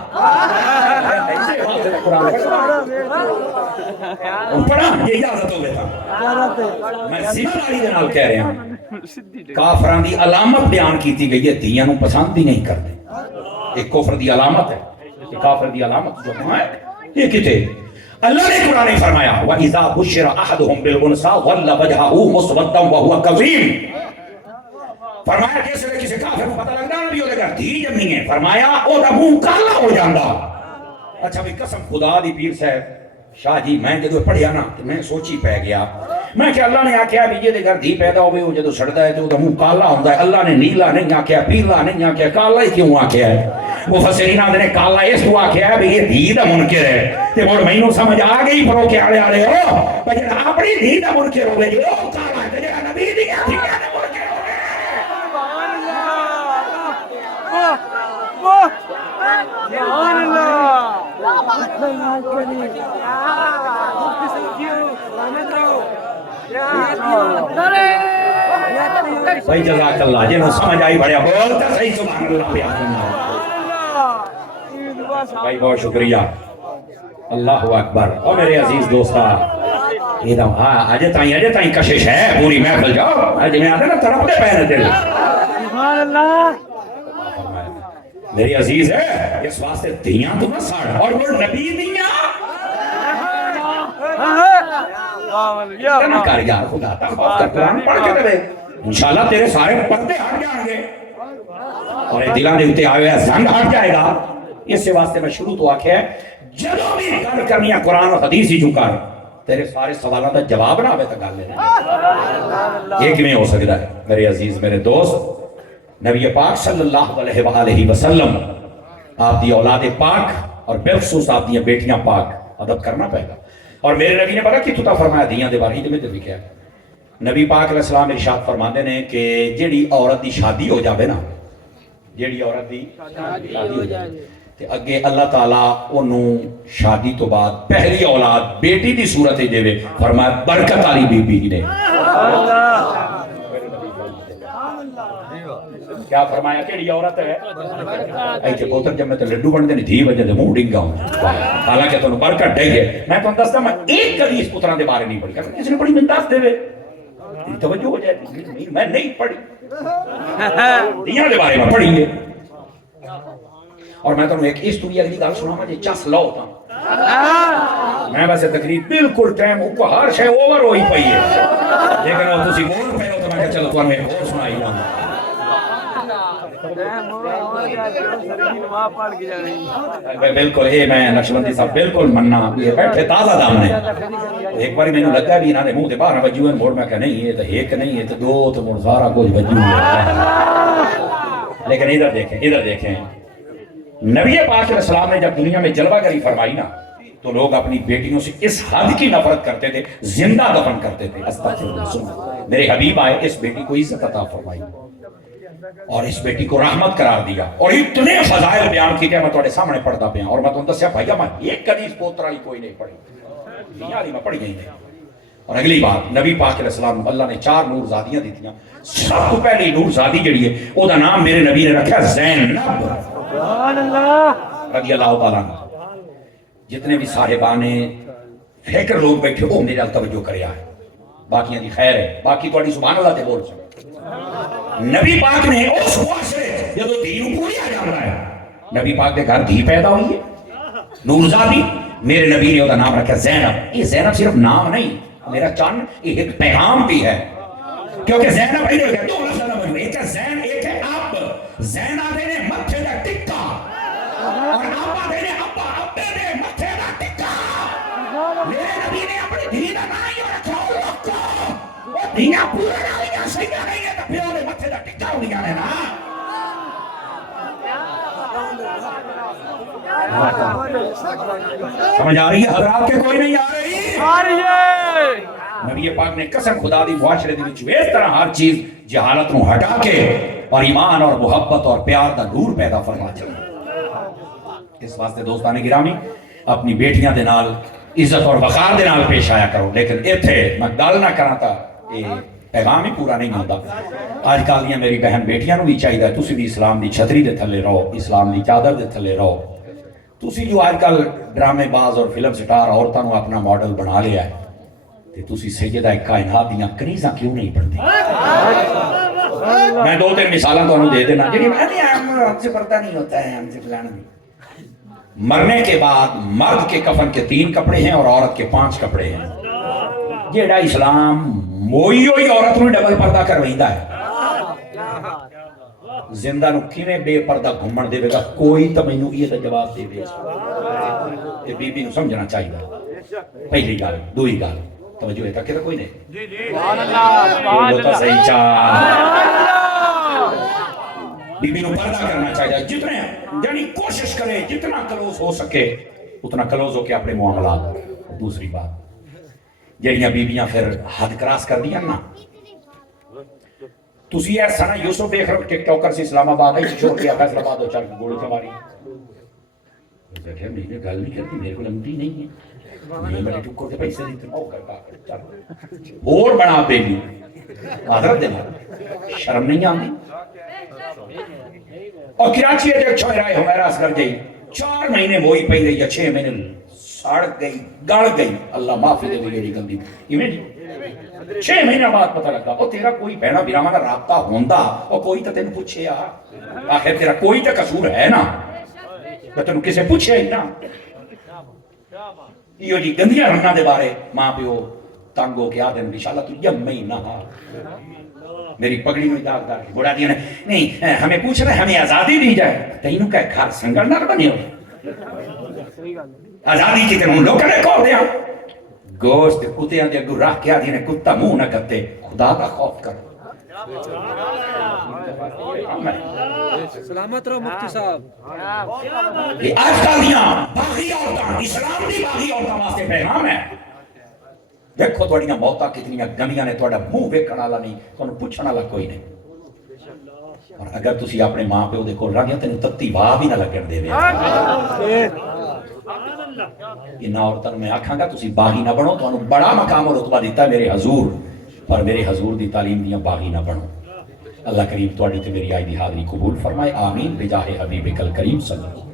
پڑھا یہ اجازت ہوگی تھا میں ذمہ داری دے نال کہہ رہا ہوں کافران دی علامت بیان کیتی گئی ہے دیاں نو پسند ہی نہیں کرتے ایک کفر دی علامت ہے ایک کافر دی علامت جو ہے یہ کتے اللہ نے قرآن میں فرمایا وَإِذَا بُشِّرَ أَحَدُهُمْ بِالْأُنْثَىٰ ظَلَّ وَجْهُهُ مُسْوَدًّا وَهُوَ كَظِيمٌ فرمایا کسی کافر کو پتہ لگدا نبی او دے گھر دھی جمنی ہے فرمایا او دا منہ کالا ہو جاندا اچھا بھی قسم خدا دی پیر صاحب شاہ جی میں جدو پڑھیا نا میں سوچی پہ گیا میں کہ اللہ نے آکھیا بھی یہ دے گھر دھی پیدا ہوئے ہو جدو سڑدا ہے تو او دا منہ کالا ہوندا ہے اللہ نے نیلا نہیں آکھیا پیلا نہیں آکھیا کالا ہی کیوں آکھیا ہے مفسرین آدھے نے کالا اس کو آکھیا ہے بھی یہ دھی دا منکر ہے تے مڑ مینوں سمجھ آ گئی پرو کے آلے آلے ہو کہ جڑا اپنی دھی دا منکر ہوے جو کالا ہے تے جڑا نبی دی دھی دا منکر ہوے سبحان اللہ بھائی جزاک اللہ جنہوں سمجھ آئی بڑھیا بولتا صحیح سبحان اللہ پہ بھائی بہت شکریہ اللہ اکبر اور میرے عزیز دوستا آجے تائیں کشش ہے پوری محفل جاؤ آجے میں آتے نا طرف دے پہنے دل سبحان اللہ میری عزیز ہے اس واسطے دیاں تو نہ ساڑ اور وہ نبی دیاں اتنا کر یار خدا تا خوف کر قرآن پڑھ کے دے انشاءاللہ تیرے سارے پردے ہٹ جائیں گے اور دلان دیتے آئے ہیں زنگ ہٹ جائے گا اس سے واسطے میں شروع تو آکھے جدو بھی گل کرنی ہے قرآن اور حدیث ہی چکا ہے تیرے سارے سوالوں کا جواب نہ آوے تو گل لینا یہ کیویں ہو سکتا ہے میرے عزیز میرے دوست نبی پاک صلی اللہ علیہ وآلہ وسلم آپ دی اولاد پاک اور بالخصوص آپ دی بیٹیاں پاک ادب کرنا پہے گا اور میرے نبی نے بڑا کی تتا فرمایا دیاں دے بارے میں لکھا ہے نبی پاک علیہ السلام ارشاد فرماندے نے کہ جیڑی عورت دی شادی ہو جاوے نا جیڑی عورت دی شادی ہو جائے تے اگے اللہ تعالیٰ انہوں شادی تو بعد پہلی اولاد بیٹی دی صورت دے وے فرمایا برکت والی بی بی نے کیا فرمایا کیڑی عورت ہے ایتھے پوتر جب میں تے لڈو بن دے نہیں دھی وجہ دے منہ ڈنگا ہوں حالانکہ تانوں برکت ڈے گئے میں تانوں دسدا میں ایک حدیث پتراں دے بارے نہیں پڑھی کہ کسی نے پڑھی میں دس دے وے توجہ ہو جائے میں نہیں پڑھی دیاں دے بارے میں پڑھی ہے اور میں تانوں ایک اس دنیا دی گل سناواں جے چس لو تاں میں ویسے تقریر بالکل ٹائم کو ہر شے اوور ہوئی پئی ہے لیکن وہ تسی بول پے ہو تو میں کہ چلو تانوں ایک اور سنائی جاواں بالکل یہ میں نقشبندی صاحب بالکل مننا یہ بیٹھے تازہ دام نے ایک باری میں نے لگا بھی انہوں نے منہ دے باہر بجو ہے موڑ میں کہ نہیں یہ تو ایک نہیں ہے تو دو تو موڑ سارا کچھ بجو ہے لیکن ادھر دیکھیں نبی پاک علیہ السلام نے جب دنیا میں جلوہ گری فرمائی نا تو لوگ اپنی بیٹیوں سے اس حد کی نفرت کرتے تھے زندہ دفن کرتے تھے استغفر اللہ میرے حبیب آئے اس بیٹی کو عزت عطا فرمائی اور اس بیٹی کو رحمت قرار دیا اور اتنے فضائل بیان کیتے میں تھوڑے سامنے پڑھتا پیا اور میں تمہیں دسیا بھائی میں ایک حدیث پوترا ہی کوئی نہیں پڑھی دنیا میں پڑھی گئی نہیں اور اگلی بات نبی پاک علیہ السلام اللہ نے 4 نور زادیاں دی تھیاں سب تو پہلی نور زادی جڑی ہے او دا نام میرے نبی نے رکھا زینب سبحان اللہ رضی اللہ تعالیٰ عنہ جتنے بھی صاحبان فکر لوگ بیٹھے وہ میرے توجہ کریا ہے باقیاں دی خیر ہے باقی تھوڑی سبحان اللہ تے بول سکتے نبی پاک نے اس معاشرے جدو دین پوری آ جا رہا ہے نبی پاک کے گھر دھی پیدا ہوئی ہے نورزادی میرے نبی نے وہ نام رکھا زینب یہ زینب صرف نام نہیں میرا چاند یہ ایک پیغام بھی ہے کیونکہ زینب بھائی نے دو لفظ ایک ہے زین ایک ہے اب زین آدھے نے متھے دا ٹکا اور اب آدھے نے ابا ابے نے متھے دا ٹکا میرے نبی نے اپنی دھی دا نام ہی رکھا وہ دھیاں پورا نہ سیدھا نہیں ہے تو پھر انہیں متھے دا ٹکا ہو گیا ہے نا سمجھ آ رہی ہے حضرات کے کوئی نہیں آ رہی ہے نبی پاک نے قسم خدا دی معاشرے دی وچ اس طرح ہر چیز جہالت کو ہٹا کے اور ایمان اور محبت اور پیار دا نور پیدا فرما چلا اس واسطے دوستان گرامی اپنی بیٹیاں دے نال عزت اور وقار دے نال پیش آیا کرو. لیکن ایتھے میں گل نہ کراں تا یہ پیغام ہی پورا نہیں ہوتا. آج کل دیاں میری بہن بیٹیاں نو بھی چاہیے تسی بھی اسلام دی چھتری دے تھلے رہو, اسلام دی چادر دے تھلے رہو. تسی جو آج کل ڈرامے باز اور فلم سٹار عورتوں نو اپنا ماڈل بنا لیا ہے تے تسی سیدہ کائنات دیاں کنیزاں کیوں نہیں پڑھدی؟ میں 2-3 مثالاں تانوں دے دینا جڑی ہم سے پردہ نہیں ہوتا ہے, ہم سے فلانا نہیں. مرنے کے بعد مرد کے کفن کے 3 کپڑے ہیں اور عورت کے 5 کپڑے ہیں. جیڑا اسلام موئی ہوئی عورت نو ڈبل پردہ کرویندا ہے, زندہ نو کیویں بے پردہ گھومن دے گا؟ کوئی تو مینوں یہ جواب دے دے. یہ بی بی نو سمجھنا چاہیے. پہلی گل. دوئی گل توجہ ہے تک کوئی نہیں. جی جی سبحان اللہ بولو تو صحیح چاہ. بی بی نو پردہ کرنا چاہیے, جتنے یعنی کوشش کرے جتنا کلوز ہو سکے اتنا کلوز ہو کے اپنے معاملات. دوسری بات جہاں بیبیاں پھر حد کراس کر دیا نا, تسی ایسا نا یوسف دیکھ رہے ٹک ٹاکر سے اسلام آباد ہے چھوڑ کے فیصل آباد ہو چل گوڑی چماری. میں گل نہیں کرتی, میرے کو لمٹی نہیں ہے, میں ٹکر کے پیسے دیتے ہوں اور بنا بیبی معذرت دینا شرم نہیں آتی. اور کراچی ہے جو چھوڑ رہے ہمارا اصغر جائی 4 مہینے وہی پہ رہی یا 6 مہینے ساڑ گئی گڑ گئی. اللہ معافی دے گی گندی ایویں 6 مہینے بعد پتہ لگا او تیرا کوئی بہنا بیراواں دا رابطہ ہوندا او کوئی تے تینوں پوچھے آخر تیرا کوئی تے قصور ہے نا, تے تینوں کسے پوچھے ہی نا. یہ جی گندیاں رنگاں دے بارے ماں پیو تنگ ہو کے آ دین انشاءاللہ تو یم ہی نہ. میری پگڑی میں داغ دار بڑا دیا نہیں ہمیں پوچھ رہے ہیں ہمیں آزادی دی جائے. تینوں کا گھر سنگل نہ بنے ہو آزادی کی تینوں لوگ نے کھول دیا. گوشت کتیاں دے اگو رکھ کے آدھی نے کتا منہ نہ کرتے. خدا کا خوف کر. سلامت رہو مفتی صاحب. یہ آج کل دیاں باغی عورتاں اسلام دی باغی عورتاں واسطے پیغام ہے. دیکھو تھوڑیاں موتاں کتنی گندیاں نے, تھوڑا منہ ویکھن والا نہیں, تھانوں پوچھن والا کوئی نہیں. اور اگر تسی اپنے ماں پیو دے کول رہندے تینوں تتی واہ بھی نہ لگن دے. انہاں عورتاں میں آکھاں گا تسی باغی نہ بنو, تانوں بڑا مقام اور رتبہ دیتا ہے میرے حضور, پر میرے حضور دی تعلیم دیاں باغی نہ بنو. اللہ کریم تواڈی تے میری آئی دی حاضری قبول فرمائے. آمین بجاہ حبیبک الکریم صلی اللہ.